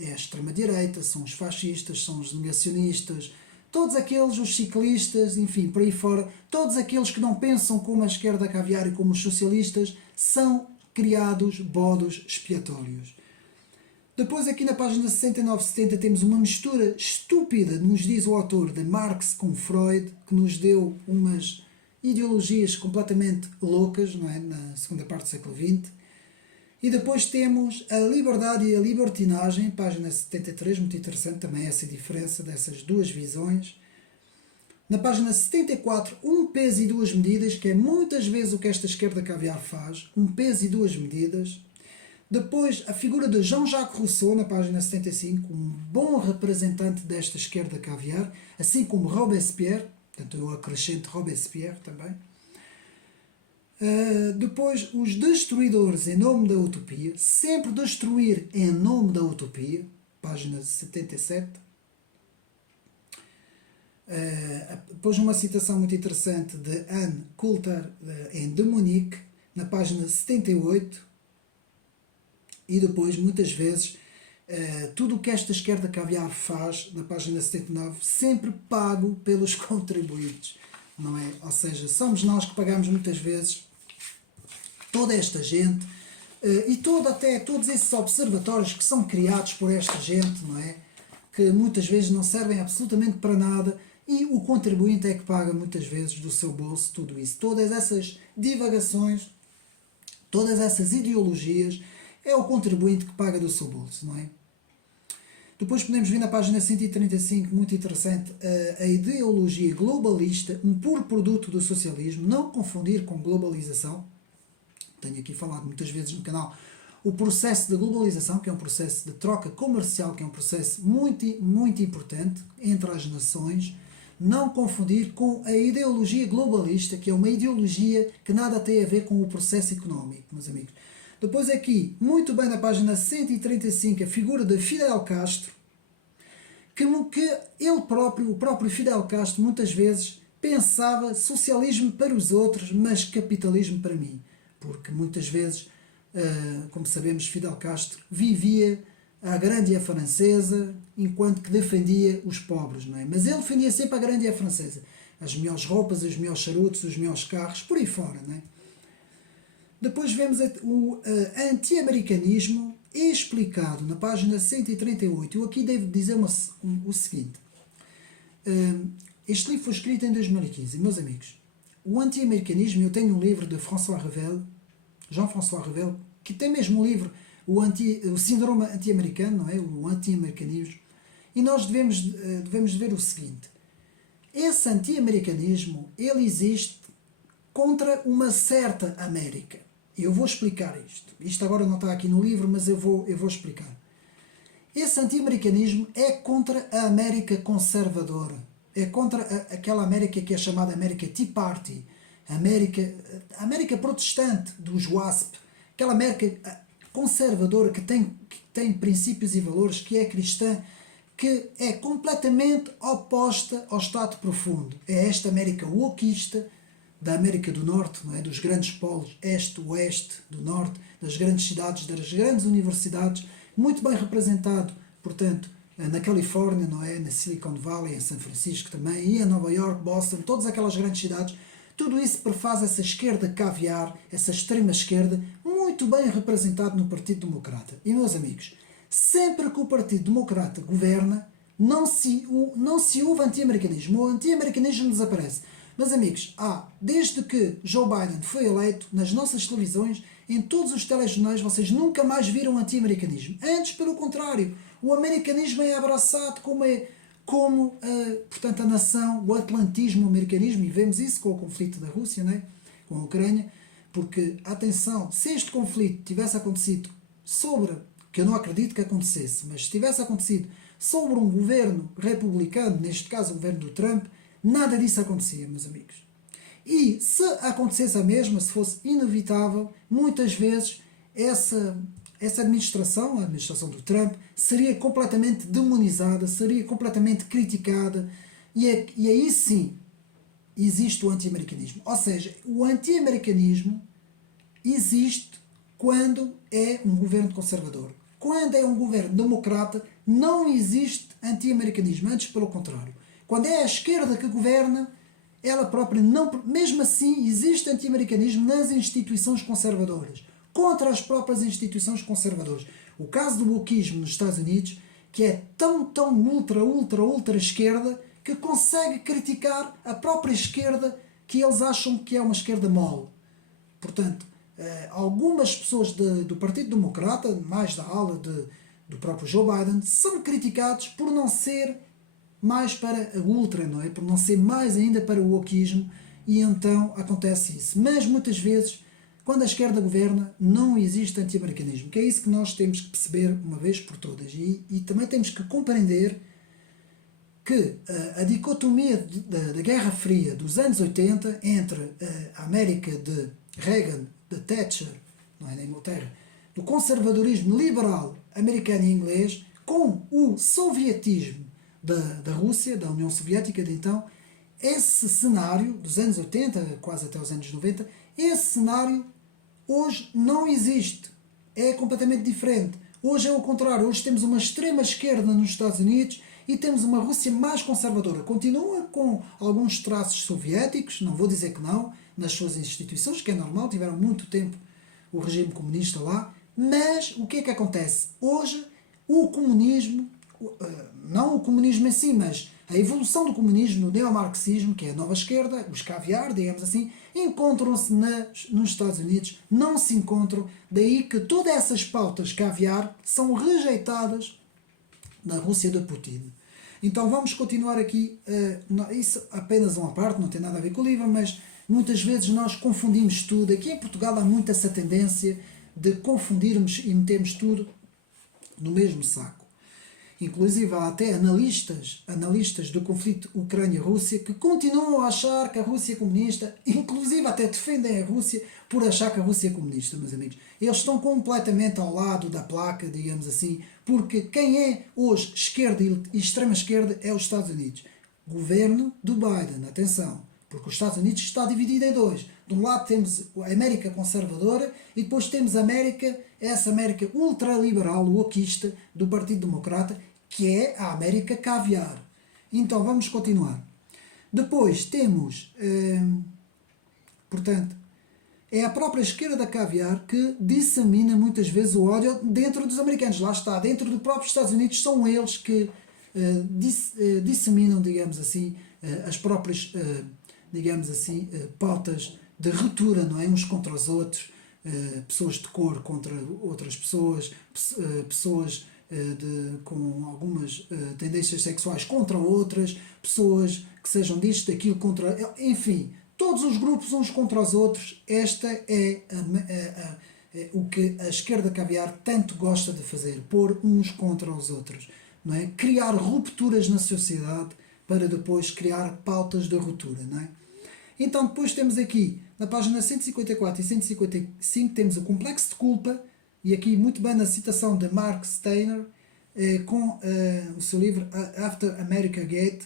é a extrema-direita, são os fascistas, são os negacionistas, todos aqueles, os ciclistas, enfim, por aí fora, todos aqueles que não pensam como a esquerda caviar e como os socialistas, são criados bodes expiatórios. Depois aqui na página 69-70 temos uma mistura estúpida, nos diz o autor, de Marx com Freud, que nos deu umas ideologias completamente loucas, não é? Na segunda parte do século XX. E depois temos a liberdade e a libertinagem, página 73, muito interessante também essa diferença dessas duas visões. Na página 74, um peso e duas medidas, que é muitas vezes o que esta esquerda caviar faz, um peso e duas medidas. Depois a figura de Jean-Jacques Rousseau, na página 75, um bom representante desta esquerda caviar, assim como Robespierre, portanto eu acrescento Robespierre também. Depois, os destruidores em nome da utopia, sempre destruir em nome da utopia, página 77. Depois uma citação muito interessante de Anne Coulter em De Monique, na página 78. E depois, muitas vezes, tudo o que esta esquerda caviar faz, na página 79, sempre pago pelos contribuintes, não é? Ou seja, somos nós que pagamos muitas vezes toda esta gente, E até todos esses observatórios que são criados por esta gente, não é? Que muitas vezes não servem absolutamente para nada e o contribuinte é que paga muitas vezes do seu bolso tudo isso. Todas essas divagações, todas essas ideologias, é o contribuinte que paga do seu bolso, não é? Depois podemos vir na página 135, muito interessante, a ideologia globalista, um puro produto do socialismo, não confundir com globalização. Tenho aqui falado muitas vezes no canal o processo da globalização, que é um processo de troca comercial, que é um processo muito, muito importante entre as nações. Não confundir com a ideologia globalista, que é uma ideologia que nada tem a ver com o processo económico, meus amigos. Depois aqui, muito bem na página 135, a figura de Fidel Castro, que ele próprio, o próprio Fidel Castro, muitas vezes pensava socialismo para os outros, mas capitalismo para mim. Porque muitas vezes, como sabemos, Fidel Castro vivia a grande francesa, enquanto que defendia os pobres, não é? Mas ele defendia sempre a grande francesa. As melhores roupas, os melhores charutos, os melhores carros, por aí fora, não é? Depois vemos o anti-americanismo explicado na página 138. Eu aqui devo dizer o seguinte. Este livro foi escrito em 2015, meus amigos. O anti-americanismo, eu tenho um livro de François Revel, Jean-François Revel, que tem mesmo um livro, o síndrome anti-americano, não é? O anti-americanismo. E nós devemos ver o seguinte. Esse anti-americanismo, ele existe contra uma certa América. Eu vou explicar isto. Isto agora não está aqui no livro, mas eu vou explicar. Esse anti-americanismo é contra a América conservadora. É contra aquela América que é chamada América Tea Party, a América protestante dos WASP, aquela América conservadora que tem princípios e valores, que é cristã, que é completamente oposta ao Estado profundo. É esta América wokeista, da América do Norte, não é? Dos grandes polos, este, oeste, do norte, das grandes cidades, das grandes universidades, muito bem representado, portanto, na Califórnia, não é? Na Silicon Valley, em São Francisco também, e em Nova York, Boston, todas aquelas grandes cidades. Tudo isso prefaz essa esquerda caviar, essa extrema esquerda, muito bem representado no Partido Democrata. E, meus amigos, sempre que o Partido Democrata governa, não se ouve anti-americanismo. O anti-americanismo desaparece. Meus amigos, desde que Joe Biden foi eleito, nas nossas televisões, em todos os telejornais, vocês nunca mais viram anti-americanismo. Antes, pelo contrário, o americanismo é abraçado portanto, a nação, o atlantismo, o americanismo, e vemos isso com o conflito da Rússia, né? Com a Ucrânia, porque, atenção, se este conflito tivesse acontecido que eu não acredito que acontecesse, mas se tivesse acontecido sobre um governo republicano, neste caso o governo do Trump, nada disso acontecia, meus amigos. E se acontecesse a mesma, se fosse inevitável, muitas vezes essa administração, a administração do Trump, seria completamente demonizada, seria completamente criticada, e aí sim existe o anti-americanismo. Ou seja, o anti-americanismo existe quando é um governo conservador. Quando é um governo democrata, não existe anti-americanismo, antes pelo contrário. Quando é a esquerda que governa, ela própria não... Mesmo assim, existe anti-americanismo nas instituições conservadoras, contra as próprias instituições conservadoras. O caso do wokeismo nos Estados Unidos, que é tão ultra esquerda, que consegue criticar a própria esquerda, que eles acham que é uma esquerda mole. Portanto, algumas pessoas do Partido Democrata, mais da ala do próprio Joe Biden, são criticados por não ser mais para a ultra, não é? Por não ser mais ainda para o wokeismo, e então acontece isso. Mas muitas vezes, quando a esquerda governa, não existe anti-americanismo, que é isso que nós temos que perceber uma vez por todas. E também temos que compreender que a dicotomia da Guerra Fria dos anos 80 entre a América de Reagan, de Thatcher, não é, na Inglaterra, do conservadorismo liberal americano e inglês, com o sovietismo da Rússia, da União Soviética de então, esse cenário dos anos 80, quase até os anos 90, esse cenário hoje não existe. É completamente diferente. Hoje é o contrário. Hoje temos uma extrema esquerda nos Estados Unidos e temos uma Rússia mais conservadora. Continua com alguns traços soviéticos, não vou dizer que não, nas suas instituições, que é normal, tiveram muito tempo o regime comunista lá, mas o que é que acontece? Hoje o comunismo, não o comunismo em si, mas a evolução do comunismo, do neomarxismo, que é a nova esquerda, os caviar, digamos assim, encontram-se nos Estados Unidos, não se encontram, daí que todas essas pautas caviar são rejeitadas na Rússia de Putin. Então vamos continuar aqui, isso apenas uma parte, não tem nada a ver com o livro, mas muitas vezes nós confundimos tudo. Aqui em Portugal há muito essa tendência de confundirmos e metermos tudo no mesmo saco. Inclusive há até analistas do conflito Ucrânia-Rússia que continuam a achar que a Rússia é comunista, inclusive até defendem a Rússia por achar que a Rússia é comunista, meus amigos. Eles estão completamente ao lado da placa, digamos assim, porque quem é hoje esquerda e extrema esquerda é os Estados Unidos. Governo do Biden, atenção, porque os Estados Unidos está dividido em dois. De um lado temos a América conservadora e depois temos a América, essa América ultraliberal, wokeista, do Partido Democrata, que é a América caviar. Então vamos continuar. Depois temos, portanto, é a própria esquerda caviar que dissemina muitas vezes o ódio dentro dos americanos. Lá está, dentro dos próprios Estados Unidos são eles que disseminam, digamos assim, as próprias, digamos assim, pautas de ruptura, não é? Uns contra os outros, pessoas de cor contra outras pessoas, pessoas com algumas tendências sexuais contra outras, pessoas que sejam disto, daquilo, contra... Enfim, todos os grupos uns contra os outros. Esta é o que a esquerda caviar tanto gosta de fazer, pôr uns contra os outros, não é? Criar rupturas na sociedade para depois criar pautas de ruptura, não é? Então depois temos aqui, na página 154 e 155, temos o complexo de culpa, e aqui muito bem na citação de Mark Steiner, com o seu livro After America Gate,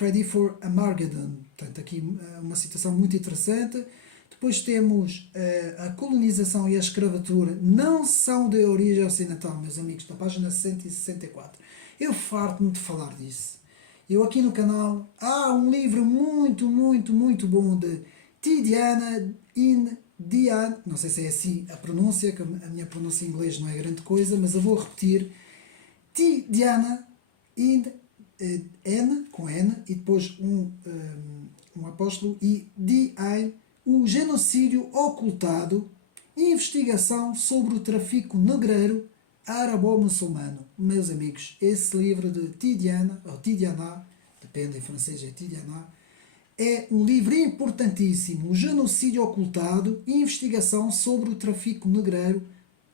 Ready for Armageddon. Portanto, aqui uma citação muito interessante. Depois temos a colonização e a escravatura não são de origem ocidental, meus amigos, na página 164. Eu farto-me de falar disso. Eu aqui no canal, há um livro muito, muito, muito bom de Tidjana Indian, não sei se é assim a pronúncia, que a minha pronúncia em inglês não é grande coisa, mas eu vou repetir. Tidjana N, com N, e depois um apóstolo, e D.I., o genocídio ocultado, investigação sobre o tráfico negreiro árabo-muçulmano. Meus amigos, esse livro de Tidjana, ou Tidjana, depende, em francês é Tidjana, é um livro importantíssimo. O genocídio ocultado e investigação sobre o tráfico negreiro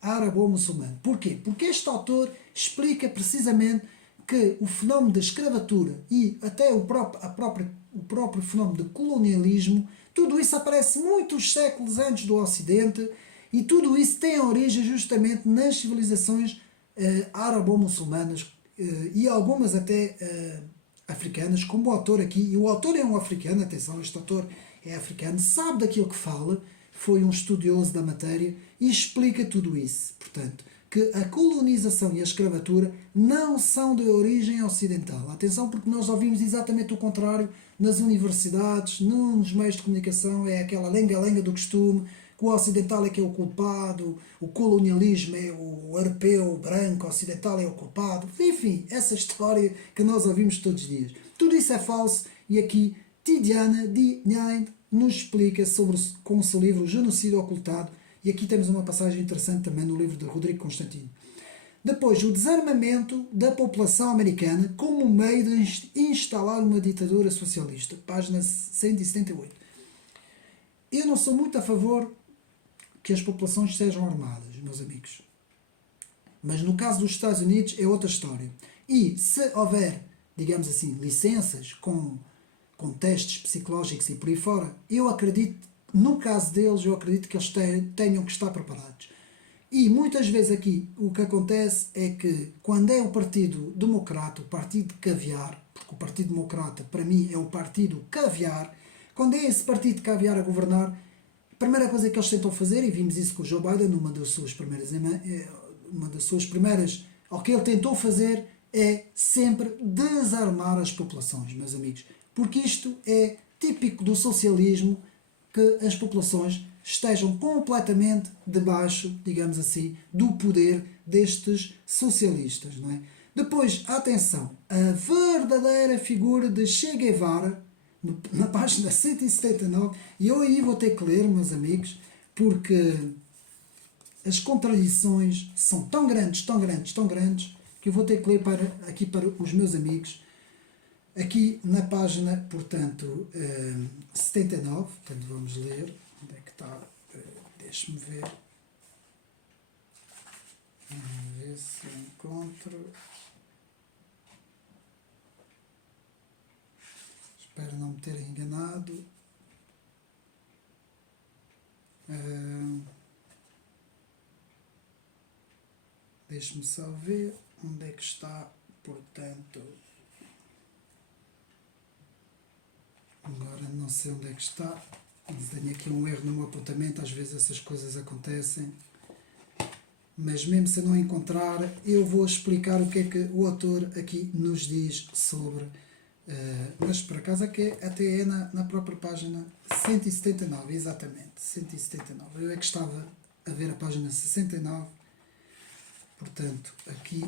árabo-muçulmano. Porquê? Porque este autor explica precisamente que o fenómeno da escravatura e até o próprio fenómeno do colonialismo, tudo isso aparece muitos séculos antes do Ocidente, e tudo isso tem origem justamente nas civilizações árabo-muçulmanas e algumas até africanas, como o autor aqui, e o autor é um africano, atenção, este autor é africano, sabe daquilo que fala, foi um estudioso da matéria e explica tudo isso. Portanto, que a colonização e a escravatura não são de origem ocidental. Atenção, porque nós ouvimos exatamente o contrário nas universidades, nos meios de comunicação, é aquela lenga-lenga do costume, que o ocidental é que é o culpado, o colonialismo é o europeu, o branco, o ocidental é o culpado. Enfim, essa história que nós ouvimos todos os dias. Tudo isso é falso e aqui Tidjana Dinhain nos explica com o seu livro O Genocídio Ocultado, e aqui temos uma passagem interessante também no livro de Rodrigo Constantino. Depois, o desarmamento da população americana como meio de instalar uma ditadura socialista, página 178. Eu não sou muito a favor que as populações sejam armadas, meus amigos. Mas no caso dos Estados Unidos é outra história. E se houver, digamos assim, licenças com testes psicológicos e por aí fora, eu acredito, no caso deles, eu acredito que eles tenham que estar preparados. E muitas vezes aqui o que acontece é que quando é o Partido Democrata, o Partido Caviar, porque o Partido Democrata para mim é o Partido Caviar, quando é esse Partido Caviar a governar, a primeira coisa que eles tentam fazer, e vimos isso com o Joe Biden numa das suas primeiras, o que ele tentou fazer é sempre desarmar as populações, meus amigos, porque isto é típico do socialismo, que as populações estejam completamente debaixo, digamos assim, do poder destes socialistas, não é? Depois, atenção, a verdadeira figura de Che Guevara, na página 179, e eu aí vou ter que ler, meus amigos, porque as contradições são tão grandes, tão grandes, tão grandes, que eu vou ter que ler aqui para os meus amigos, aqui na página, portanto, 79, portanto vamos ler, onde é que está, deixe-me ver, vamos ver se eu encontro, espero não me ter enganado, deixe-me só ver onde é que está, portanto, agora não sei onde é que está, tenho aqui um erro no meu apontamento, às vezes essas coisas acontecem, mas mesmo se eu não encontrar, eu vou explicar o que é que o autor aqui nos diz sobre, mas por acaso aqui até é na própria página 179, exatamente, 179, eu é que estava a ver a página 69, portanto, aqui,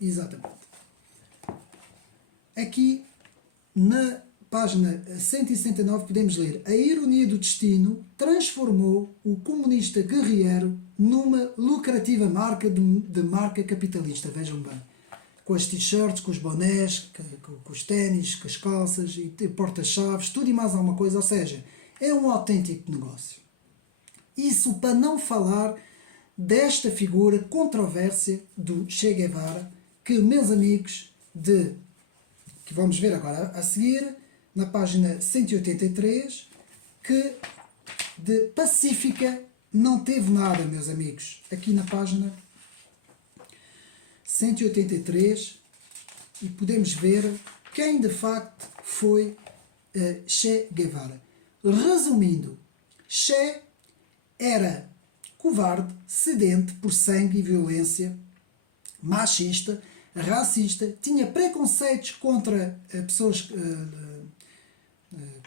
exatamente. Aqui, na página 169, podemos ler: a ironia do destino transformou o comunista guerreiro numa lucrativa marca de marca capitalista. Vejam bem, com as t-shirts, com os bonés, com os ténis, com as calças e porta-chaves, tudo e mais alguma coisa. Ou seja, é um autêntico negócio. Isso para não falar desta figura controvérsia do Che Guevara, que, meus amigos, que vamos ver agora a seguir, na página 183, que de pacífica não teve nada, meus amigos. Aqui na página 183, e podemos ver quem de facto foi Che Guevara. Resumindo, Che era covarde, sedente por sangue e violência, machista, racista, tinha preconceitos contra pessoas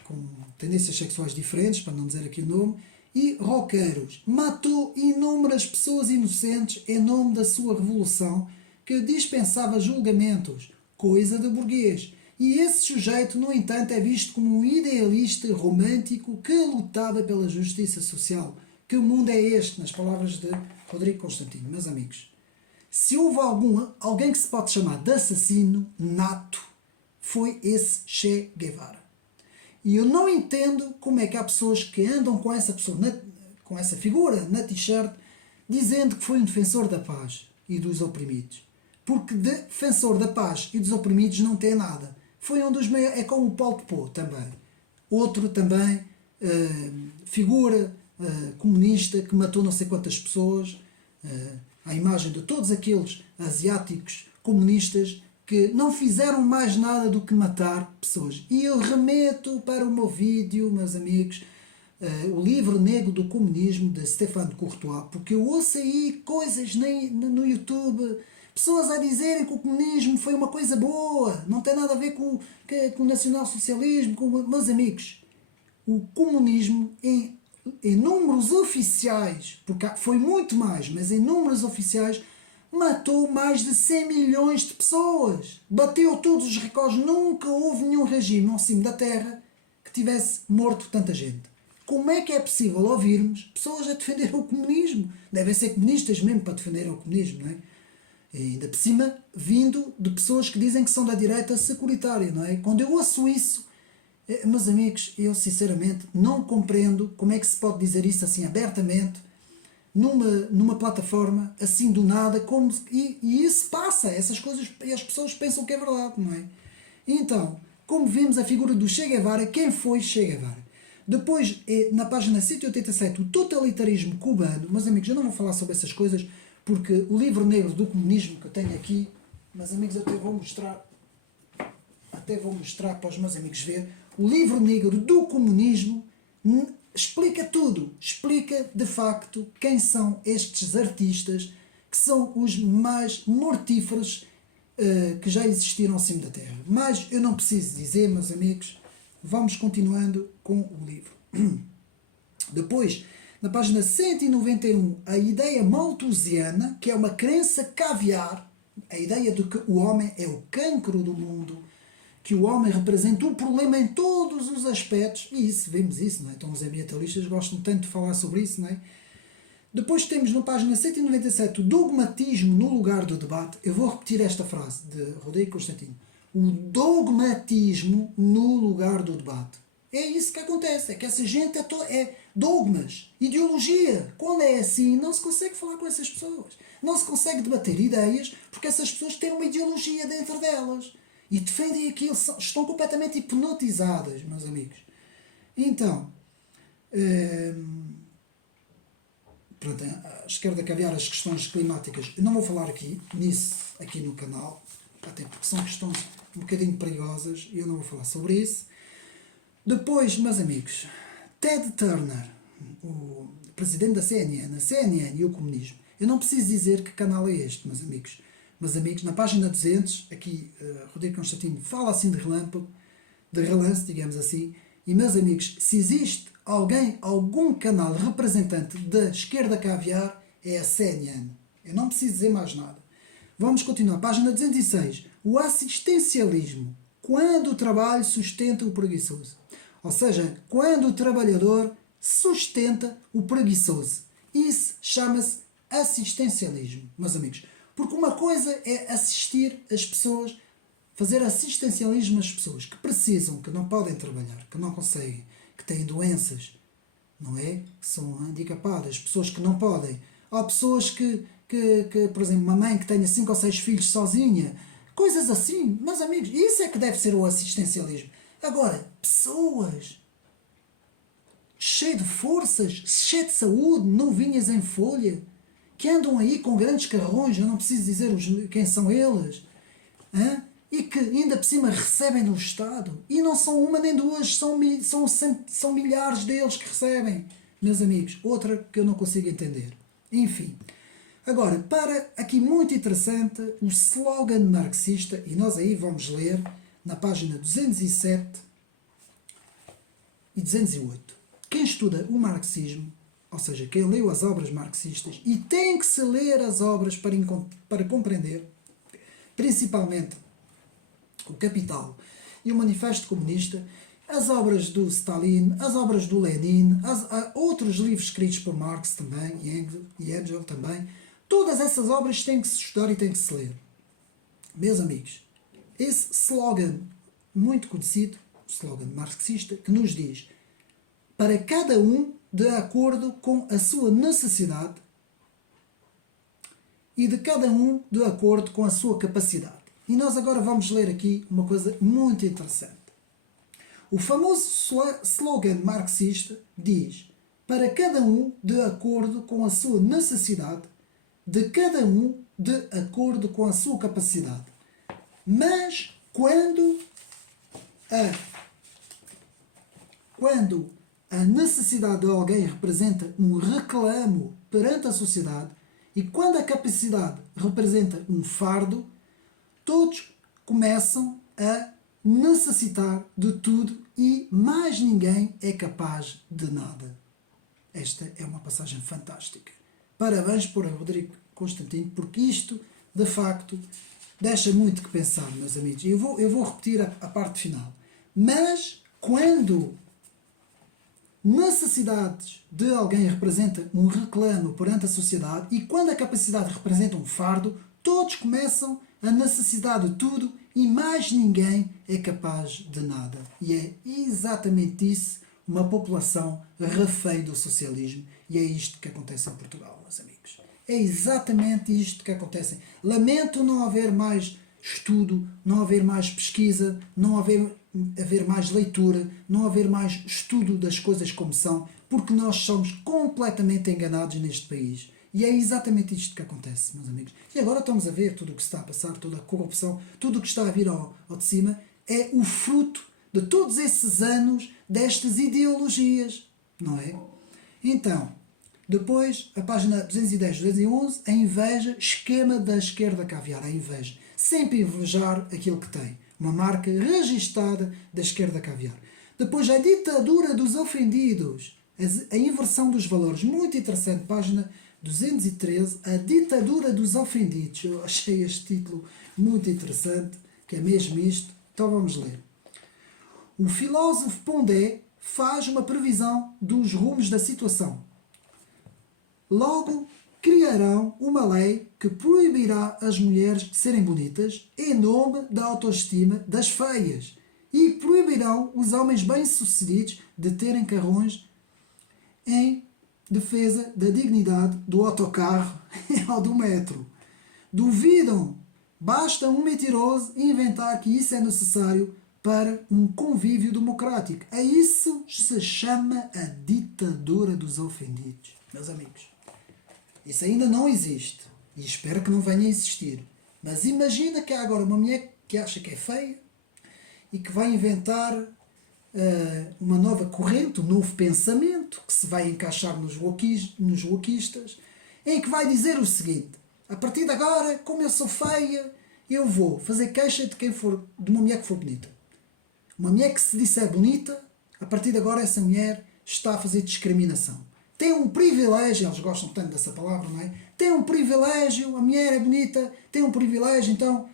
com tendências sexuais diferentes, para não dizer aqui o nome, e roqueiros. Matou inúmeras pessoas inocentes em nome da sua revolução, que dispensava julgamentos, coisa de burguês. E esse sujeito, no entanto, é visto como um idealista romântico que lutava pela justiça social. Que o mundo é este, nas palavras de Rodrigo Constantino. Meus amigos, se houve alguém que se pode chamar de assassino nato, foi esse Che Guevara. E eu não entendo como é que há pessoas que andam com essa pessoa, com essa figura na t-shirt, dizendo que foi um defensor da paz e dos oprimidos. Porque defensor da paz e dos oprimidos não tem nada. Foi um dos maiores, é como o Paulo Pô também. Outro também, figura comunista que matou não sei quantas pessoas, à imagem de todos aqueles asiáticos comunistas que não fizeram mais nada do que matar pessoas. E eu remeto para o meu vídeo, meus amigos, o livro negro do comunismo de Stéphane Courtois, porque eu ouço aí coisas no YouTube, pessoas a dizerem que o comunismo foi uma coisa boa, não tem nada a ver com o nacionalsocialismo. Meus amigos, o comunismo em números oficiais, porque foi muito mais, mas em números oficiais, matou mais de 100 milhões de pessoas. Bateu todos os recordes. Nunca houve nenhum regime ao cimo da Terra que tivesse morto tanta gente. Como é que é possível ouvirmos pessoas a defender o comunismo? Devem ser comunistas mesmo para defender o comunismo, não é? E ainda por cima, vindo de pessoas que dizem que são da direita securitária, não é? Quando eu ouço isso, meus amigos, eu sinceramente não compreendo como é que se pode dizer isso assim abertamente numa plataforma assim do nada, e isso passa, essas coisas, e as pessoas pensam que é verdade, não é? Então, como vimos a figura do Che Guevara, quem foi Che Guevara? Depois, na página 187, o totalitarismo cubano. Meus amigos, eu não vou falar sobre essas coisas, porque o livro negro do comunismo que eu tenho aqui, meus amigos, eu até vou mostrar para os meus amigos ver. O livro negro do comunismo explica tudo, explica de facto quem são estes artistas que são os mais mortíferos que já existiram ao cimo da Terra. Mas eu não preciso dizer, meus amigos, vamos continuando com o livro. Depois, na página 191, a ideia malthusiana, que é uma crença caviar, a ideia de que o homem é o cancro do mundo, que o homem representa um problema em todos os aspectos, e isso, vemos isso, não é? Então os ambientalistas gostam tanto de falar sobre isso, não é? Depois temos na página 197 o dogmatismo no lugar do debate. Eu vou repetir esta frase de Rodrigo Constantino. O dogmatismo no lugar do debate. É isso que acontece, é que essa gente é dogmas, ideologia. Quando é assim, não se consegue falar com essas pessoas. Não se consegue debater ideias, porque essas pessoas têm uma ideologia dentro delas. E defendem aquilo, estão completamente hipnotizadas, meus amigos. Então, pronto, a esquerda caviar as questões climáticas. Eu não vou falar nisso aqui no canal, até porque são questões um bocadinho perigosas e eu não vou falar sobre isso. Depois, meus amigos, Ted Turner, o presidente da CNN, a CNN e o comunismo. Eu não preciso dizer que canal é este, meus amigos. Meus amigos, na página 200, aqui Rodrigo Constantino fala assim de relâmpago, de relance, digamos assim. E, meus amigos, se existe algum canal representante da esquerda caviar, é a CNN. Eu não preciso dizer mais nada. Vamos continuar. Página 206. O assistencialismo. Quando o trabalho sustenta o preguiçoso. Ou seja, quando o trabalhador sustenta o preguiçoso. Isso chama-se assistencialismo, meus amigos. Porque uma coisa é assistir as pessoas, fazer assistencialismo às pessoas que precisam, que não podem trabalhar, que não conseguem, que têm doenças, não é? Que são handicapadas, pessoas que não podem. Há pessoas que, por exemplo, uma mãe que tenha 5 ou 6 filhos sozinha, coisas assim, meus amigos, isso é que deve ser o assistencialismo. Agora, pessoas cheias de forças, cheias de saúde, novinhas em folha, que andam aí com grandes carrões, eu não preciso dizer quem são eles, hein? E que ainda por cima recebem do Estado, e não são uma nem duas, são milhares deles que recebem, meus amigos. Outra que eu não consigo entender. Enfim, agora, para aqui muito interessante, o slogan marxista, e nós aí vamos ler na página 207 e 208. Quem estuda o marxismo, ou seja, quem leu as obras marxistas, e tem que se ler as obras para compreender, principalmente o Capital e o Manifesto Comunista, as obras do Stalin, as obras do Lenin, outros livros escritos por Marx também, e Engels também, todas essas obras têm que se estudar e têm que se ler. Meus amigos, esse slogan muito conhecido, o slogan marxista, que nos diz: para cada um de acordo com a sua necessidade e de cada um de acordo com a sua capacidade. E nós agora vamos ler aqui uma coisa muito interessante. O famoso slogan marxista diz: para cada um de acordo com a sua necessidade, de cada um de acordo com a sua capacidade. Mas quando a necessidade de alguém representa um reclamo perante a sociedade e quando a capacidade representa um fardo, todos começam a necessitar de tudo e mais ninguém é capaz de nada. Esta é uma passagem fantástica. Parabéns para Rodrigo Constantino, porque isto, de facto, deixa muito que pensar, meus amigos. Eu vou repetir a parte final. Mas quando necessidades de alguém representa um reclamo perante a sociedade e quando a capacidade representa um fardo, todos começam a necessidade de tudo e mais ninguém é capaz de nada. E é exatamente isso, uma população refém do socialismo, e é isto que acontece em Portugal, meus amigos. É exatamente isto que acontece. Lamento não haver mais estudo, não haver mais pesquisa, não haver mais leitura, não haver mais estudo das coisas como são, porque nós somos completamente enganados neste país. E é exatamente isto que acontece, meus amigos. E agora estamos a ver tudo o que está a passar, toda a corrupção, tudo o que está a vir ao de cima, é o fruto de todos esses anos destas ideologias, não é? Então, depois, a página 210, 211, a inveja, esquema da esquerda caviar, a inveja. Sempre invejar aquilo que tem. Uma marca registada da esquerda caviar. Depois, a ditadura dos ofendidos. A inversão dos valores. Muito interessante. Página 213. A ditadura dos ofendidos. Eu achei este título muito interessante, que é mesmo isto. Então vamos ler. O filósofo Pondé faz uma previsão dos rumos da situação. Logo, criarão uma lei que proibirá as mulheres de serem bonitas em nome da autoestima das feias e proibirão os homens bem-sucedidos de terem carrões em defesa da dignidade do autocarro ou do metro. Duvidam? Basta um mentiroso inventar que isso é necessário para um convívio democrático. A isso se chama a ditadura dos ofendidos. Meus amigos, isso ainda não existe e espero que não venha a existir. Mas imagina que há agora uma mulher que acha que é feia e que vai inventar uma nova corrente, um novo pensamento que se vai encaixar nos wokeistas, em que vai dizer o seguinte: a partir de agora, como eu sou feia, eu vou fazer queixa de uma mulher que for bonita. Uma mulher que se disser bonita, a partir de agora essa mulher está a fazer discriminação. Tem um privilégio, eles gostam tanto dessa palavra, não é? Tem um privilégio, a mulher é bonita, tem um privilégio, então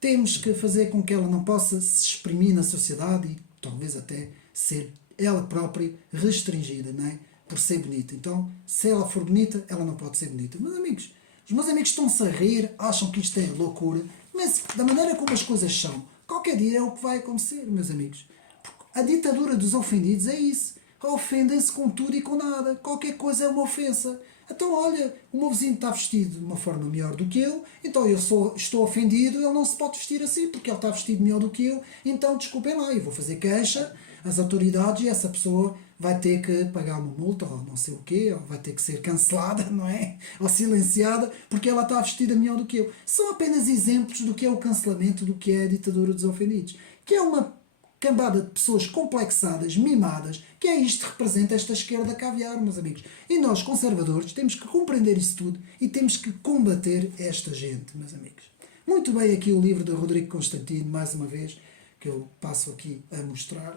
temos que fazer com que ela não possa se exprimir na sociedade e talvez até ser ela própria restringida, não é? Por ser bonita. Então, se ela for bonita, ela não pode ser bonita. Meus amigos, os meus amigos estão-se a rir, acham que isto é loucura, mas da maneira como as coisas são, qualquer dia é o que vai acontecer, meus amigos. Porque a ditadura dos ofendidos é isso. Ofendem-se com tudo e com nada. Qualquer coisa é uma ofensa. Então, olha, o meu vizinho está vestido de uma forma melhor do que eu, então eu estou ofendido, ele não se pode vestir assim, porque ele está vestido melhor do que eu, então desculpem lá, eu vou fazer queixa às autoridades e essa pessoa vai ter que pagar uma multa, ou não sei o quê, ou vai ter que ser cancelada, não é? Ou silenciada, porque ela está vestida melhor do que eu. São apenas exemplos do que é o cancelamento, do que é a ditadura dos ofendidos, que é uma cambada de pessoas complexadas, mimadas, que é isto que representa esta esquerda caviar, meus amigos. E nós, conservadores, temos que compreender isso tudo e temos que combater esta gente, meus amigos. Muito bem aqui o livro de Rodrigo Constantino, mais uma vez, que eu passo aqui a mostrar.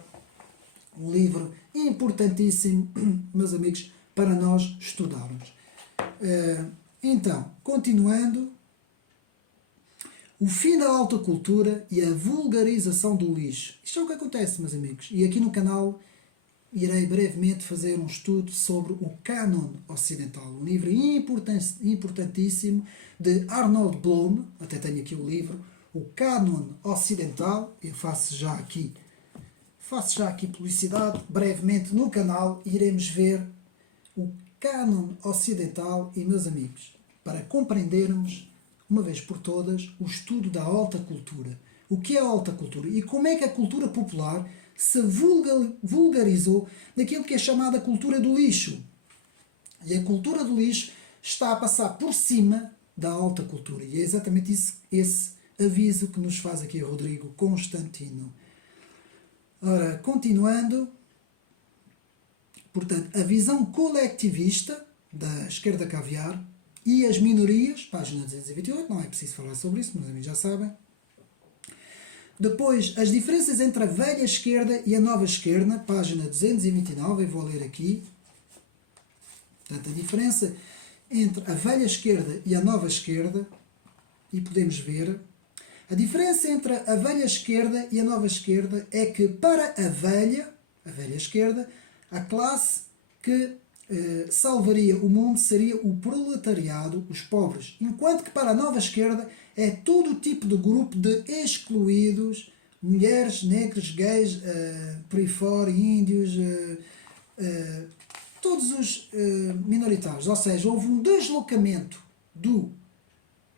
Um livro importantíssimo, meus amigos, para nós estudarmos. Então, continuando, o fim da alta cultura e a vulgarização do lixo. Isto é o que acontece, meus amigos. E aqui no canal irei brevemente fazer um estudo sobre o Cânon Ocidental. Um livro importantíssimo de Arnold Bloom. Até tenho aqui o livro. O Cânon Ocidental. Eu faço já aqui publicidade. Brevemente no canal iremos ver o Cânon Ocidental. E, meus amigos, para compreendermos uma vez por todas, o estudo da alta cultura. O que é a alta cultura? E como é que a cultura popular se vulgarizou naquilo que é chamada cultura do lixo. E a cultura do lixo está a passar por cima da alta cultura. E é exatamente esse aviso que nos faz aqui Rodrigo Constantino. Ora, continuando, portanto, a visão colectivista da esquerda caviar e as minorias, página 228, não é preciso falar sobre isso, meus amigos já sabem. Depois, as diferenças entre a velha esquerda e a nova esquerda, página 229, eu vou ler aqui. Portanto, a diferença entre a velha esquerda e a nova esquerda, e podemos ver, a diferença entre a velha esquerda e a nova esquerda é que para a velha esquerda, a classe que salvaria o mundo seria o proletariado, os pobres, enquanto que para a nova esquerda é todo o tipo de grupo de excluídos, mulheres, negros, gays, por aí fora, índios, todos os minoritários. Ou seja, houve um deslocamento do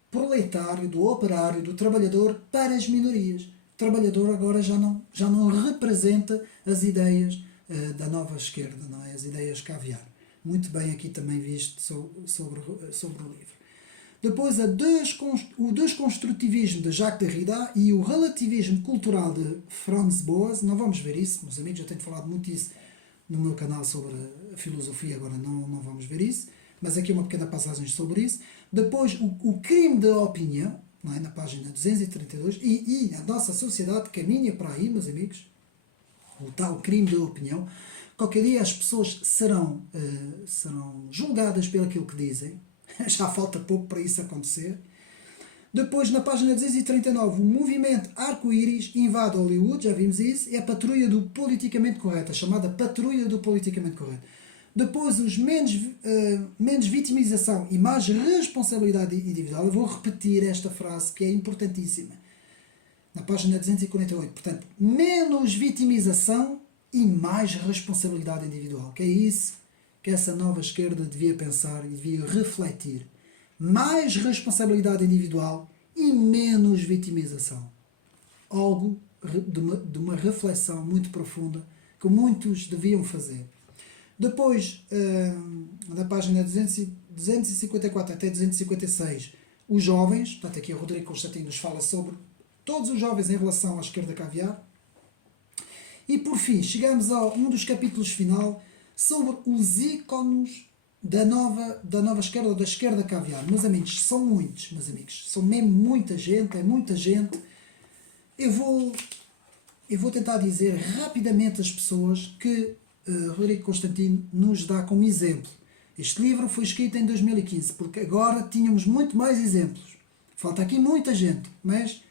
proletário, do operário, do trabalhador para as minorias. O trabalhador agora já não representa as ideias da nova esquerda, não é? As ideias caviar. Muito bem aqui também visto sobre o livro. Depois, o desconstrutivismo de Jacques Derrida e o relativismo cultural de Franz Boas. Não vamos ver isso, meus amigos, eu tenho falado muito isso no meu canal sobre a filosofia, agora não vamos ver isso, mas aqui uma pequena passagem sobre isso. Depois, o crime da opinião, não é? Na página 232, e a nossa sociedade caminha para aí, meus amigos. o tal crime de opinião. Qualquer dia as pessoas serão julgadas pelo aquilo que dizem. Já falta pouco para isso acontecer. Depois, na página 239, o movimento arco-íris invade Hollywood, já vimos isso, é a patrulha do politicamente correto, a chamada patrulha do politicamente correto. Depois, os menos vitimização e mais responsabilidade individual. Eu vou repetir esta frase que é importantíssima. Na página 248, portanto, menos vitimização e mais responsabilidade individual. Que é isso que essa nova esquerda devia pensar e devia refletir. Mais responsabilidade individual e menos vitimização. Algo de uma reflexão muito profunda que muitos deviam fazer. Depois, na página 254 até 256, os jovens, portanto aqui o Rodrigo Constantino nos fala sobre todos os jovens em relação à esquerda caviar. E por fim, chegamos a um dos capítulos final sobre os ícones da nova esquerda, ou da esquerda caviar. Meus amigos, são muitos, meus amigos. São mesmo muita gente, é muita gente. Eu vou tentar dizer rapidamente as pessoas que Rodrigo Constantino nos dá como exemplo. Este livro foi escrito em 2015, porque agora tínhamos muito mais exemplos. Falta aqui muita gente, mas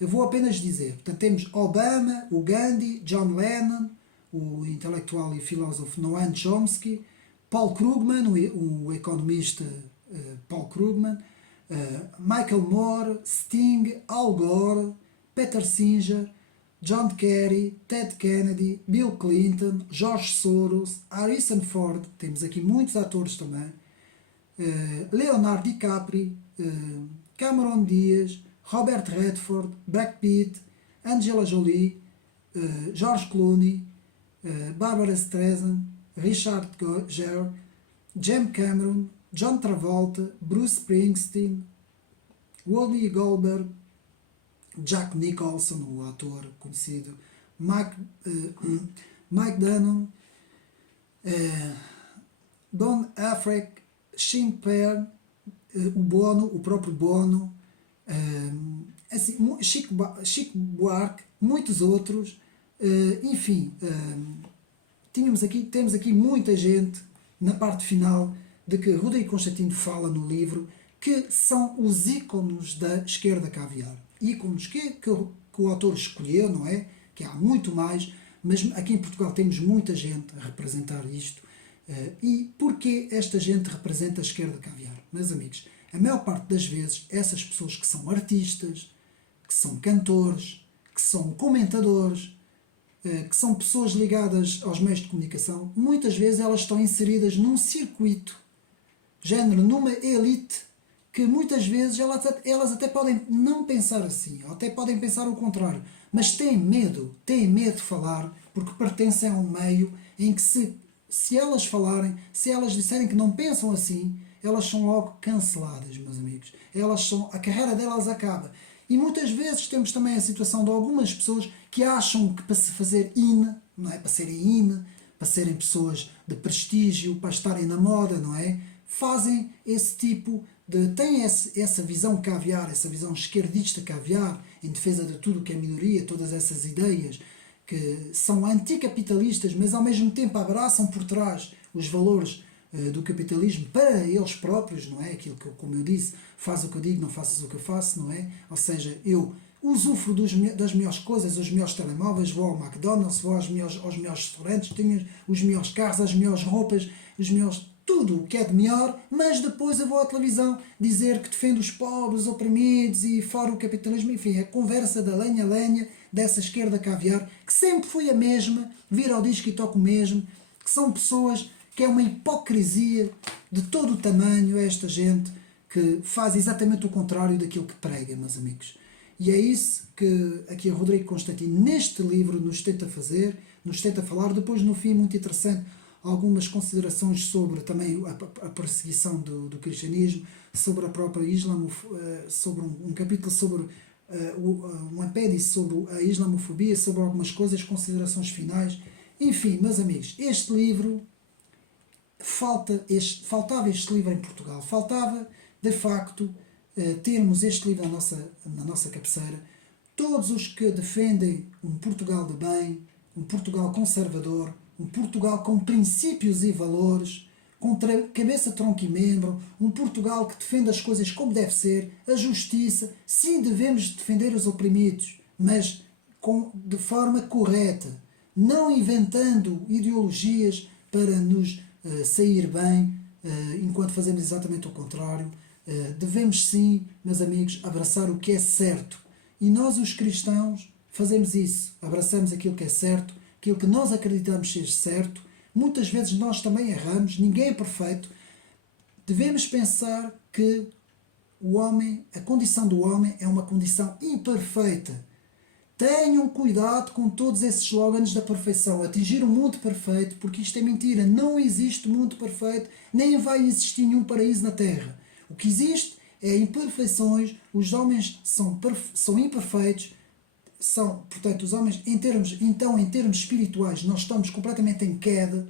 eu vou apenas dizer. Portanto, temos Obama, o Gandhi, John Lennon, o intelectual e filósofo Noam Chomsky, Paul Krugman, o economista Paul Krugman, Michael Moore, Sting, Al Gore, Peter Singer, John Kerry, Ted Kennedy, Bill Clinton, George Soros, Harrison Ford, temos aqui muitos atores também, Leonardo DiCaprio, Cameron Diaz, Robert Redford, Brad Pitt, Angela Jolie, George Clooney, Barbara Streisand, Richard Gere, James Cameron, John Travolta, Bruce Springsteen, Whoopi Goldberg, Jack Nicholson, o ator conhecido, Mike Dunham, Don Affleck, Sean Penn, o próprio Bono, assim, Chico Buarque, muitos outros, enfim, temos aqui muita gente na parte final de que Rodrigo Constantino fala no livro, que são os ícones da esquerda caviar. Ícones que o autor escolheu, não é? Que há muito mais, mas aqui em Portugal temos muita gente a representar isto. E porquê esta gente representa a esquerda caviar? Meus amigos, a maior parte das vezes, essas pessoas que são artistas, que são cantores, que são comentadores, que são pessoas ligadas aos meios de comunicação, muitas vezes elas estão inseridas num circuito, género, numa elite, que muitas vezes elas até podem não pensar assim, ou até podem pensar o contrário, mas têm medo de falar, porque pertencem a um meio em que se elas falarem, se elas disserem que não pensam assim, elas são logo canceladas, meus amigos. A carreira delas acaba. E muitas vezes temos também a situação de algumas pessoas que acham que para se fazer não é? Para serem para serem pessoas de prestígio, para estarem na moda, não é? Fazem esse tipo têm essa visão caviar, essa visão esquerdista caviar, em defesa de tudo que é minoria, todas essas ideias que são anticapitalistas, mas ao mesmo tempo abraçam por trás os valores do capitalismo para eles próprios, não é? Aquilo que, como eu disse, faz o que eu digo, não faças o que eu faço, não é? Ou seja, eu usufruo das melhores coisas, os melhores telemóveis, vou ao McDonald's, vou aos melhores restaurantes, tenho os melhores carros, as melhores roupas, tudo o que é de melhor, mas depois eu vou à televisão dizer que defendo os pobres, oprimidos e fora o capitalismo, enfim, a conversa da lenha dessa esquerda caviar, que sempre foi a mesma, vira ao disco e toca o mesmo, que são pessoas que é uma hipocrisia de todo o tamanho, esta gente que faz exatamente o contrário daquilo que prega, meus amigos. E é isso que aqui o Rodrigo Constantino, neste livro, nos tenta fazer, nos tenta falar. Depois, no fim, muito interessante, algumas considerações sobre também a perseguição do cristianismo, sobre a própria Islã, sobre um capítulo sobre um apêndice sobre a islamofobia, sobre algumas coisas, considerações finais. Enfim, meus amigos, este livro, faltava este livro em Portugal, faltava de facto termos este livro na nossa cabeceira. Todos os que defendem um Portugal de bem, um Portugal conservador, um Portugal com princípios e valores, com cabeça, tronco e membro, um Portugal que defende as coisas como deve ser, a justiça. Sim, devemos defender os oprimidos, mas de forma correta, não inventando ideologias para nos sair bem, enquanto fazemos exatamente o contrário. Devemos sim, meus amigos, abraçar o que é certo. E nós, os cristãos, fazemos isso. Abraçamos aquilo que é certo, aquilo que nós acreditamos ser certo. Muitas vezes nós também erramos, ninguém é perfeito. Devemos pensar que o homem, a condição do homem é uma condição imperfeita. Tenham cuidado com todos esses slogans da perfeição, atingir o mundo perfeito, porque isto é mentira. Não existe mundo perfeito, nem vai existir nenhum paraíso na Terra. O que existe é imperfeições, os homens são imperfeitos, portanto, os homens, em termos espirituais, nós estamos completamente em queda,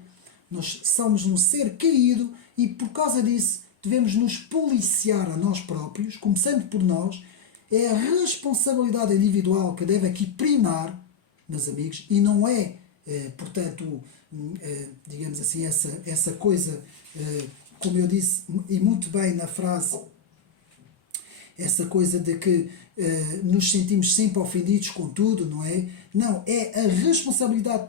nós somos um ser caído e por causa disso devemos nos policiar a nós próprios, começando por nós. É a responsabilidade individual que deve aqui primar, meus amigos, e não é, portanto, digamos assim, essa coisa, como eu disse, e muito bem na frase, essa coisa de que nos sentimos sempre ofendidos com tudo, não é? Não, é a responsabilidade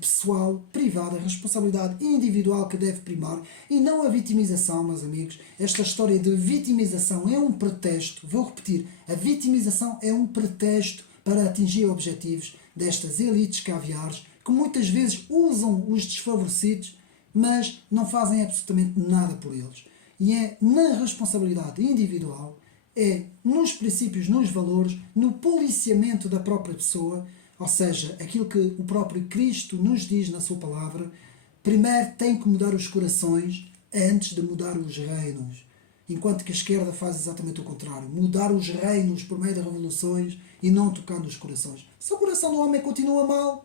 pessoal, privada, a responsabilidade individual que deve primar e não a vitimização, meus amigos. Esta história de vitimização é um pretexto, vou repetir, a vitimização é um pretexto para atingir objetivos destas elites caviares que muitas vezes usam os desfavorecidos, mas não fazem absolutamente nada por eles. E é na responsabilidade individual, é nos princípios, nos valores, no policiamento da própria pessoa, ou seja, aquilo que o próprio Cristo nos diz na sua palavra. Primeiro tem que mudar os corações antes de mudar os reinos. Enquanto que a esquerda faz exatamente o contrário. Mudar os reinos por meio de revoluções e não tocar nos corações. Se o coração do homem continua mal,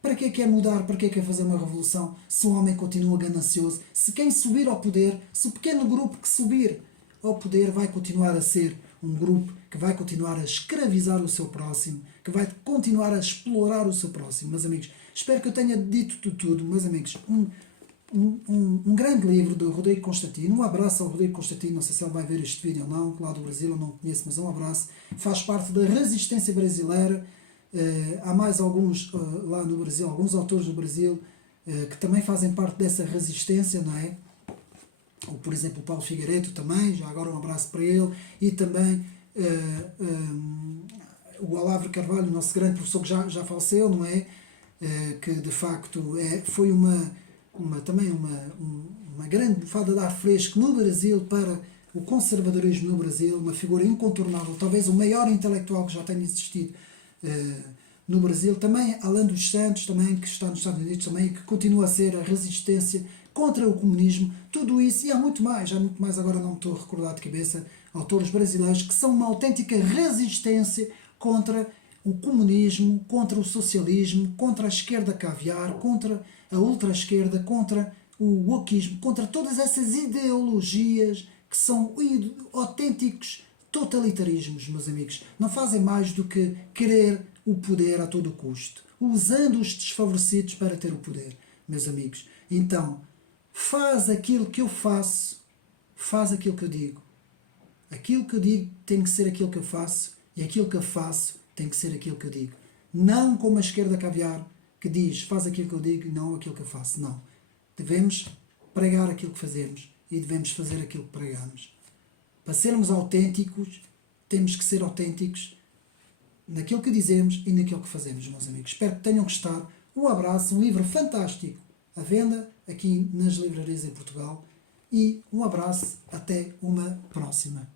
para que é mudar? Para que é fazer uma revolução? Se o homem continua ganancioso, se quem subir ao poder, se o pequeno grupo que subir ao poder vai continuar a ser um grupo que vai continuar a escravizar o seu próximo, que vai continuar a explorar o seu próximo. Meus amigos, espero que eu tenha dito tudo, meus amigos. Um grande livro do Rodrigo Constantino. Um abraço ao Rodrigo Constantino, não sei se ele vai ver este vídeo ou não, lá do Brasil, eu não conheço, mas um abraço. Faz parte da resistência brasileira. Há mais alguns lá no Brasil, alguns autores no Brasil que também fazem parte dessa resistência, não é? Ou, por exemplo, o Paulo Figueiredo também, já agora um abraço para ele, e também o Olavo Carvalho, nosso grande professor que já faleceu, não é? Que de facto foi também uma grande bufada de ar fresco no Brasil para o conservadorismo no Brasil, uma figura incontornável, talvez o maior intelectual que já tenha existido no Brasil, também além dos Santos, também que está nos Estados Unidos, também que continua a ser a resistência contra o comunismo, tudo isso, e há muito mais, agora não me estou a recordar de cabeça, autores brasileiros que são uma autêntica resistência contra o comunismo, contra o socialismo, contra a esquerda caviar, contra a ultra-esquerda, contra o wokismo, contra todas essas ideologias que são autênticos totalitarismos, meus amigos. Não fazem mais do que querer o poder a todo custo, usando os desfavorecidos para ter o poder, meus amigos. Então, faz aquilo que eu faço, faz aquilo que eu digo. Aquilo que eu digo tem que ser aquilo que eu faço, e aquilo que eu faço tem que ser aquilo que eu digo. Não como a esquerda caviar, que diz faz aquilo que eu digo e não aquilo que eu faço. Não. Devemos pregar aquilo que fazemos e devemos fazer aquilo que pregamos. Para sermos autênticos, temos que ser autênticos naquilo que dizemos e naquilo que fazemos, meus amigos. Espero que tenham gostado. Um abraço, um livro fantástico à venda aqui nas livrarias em Portugal. E um abraço, até uma próxima.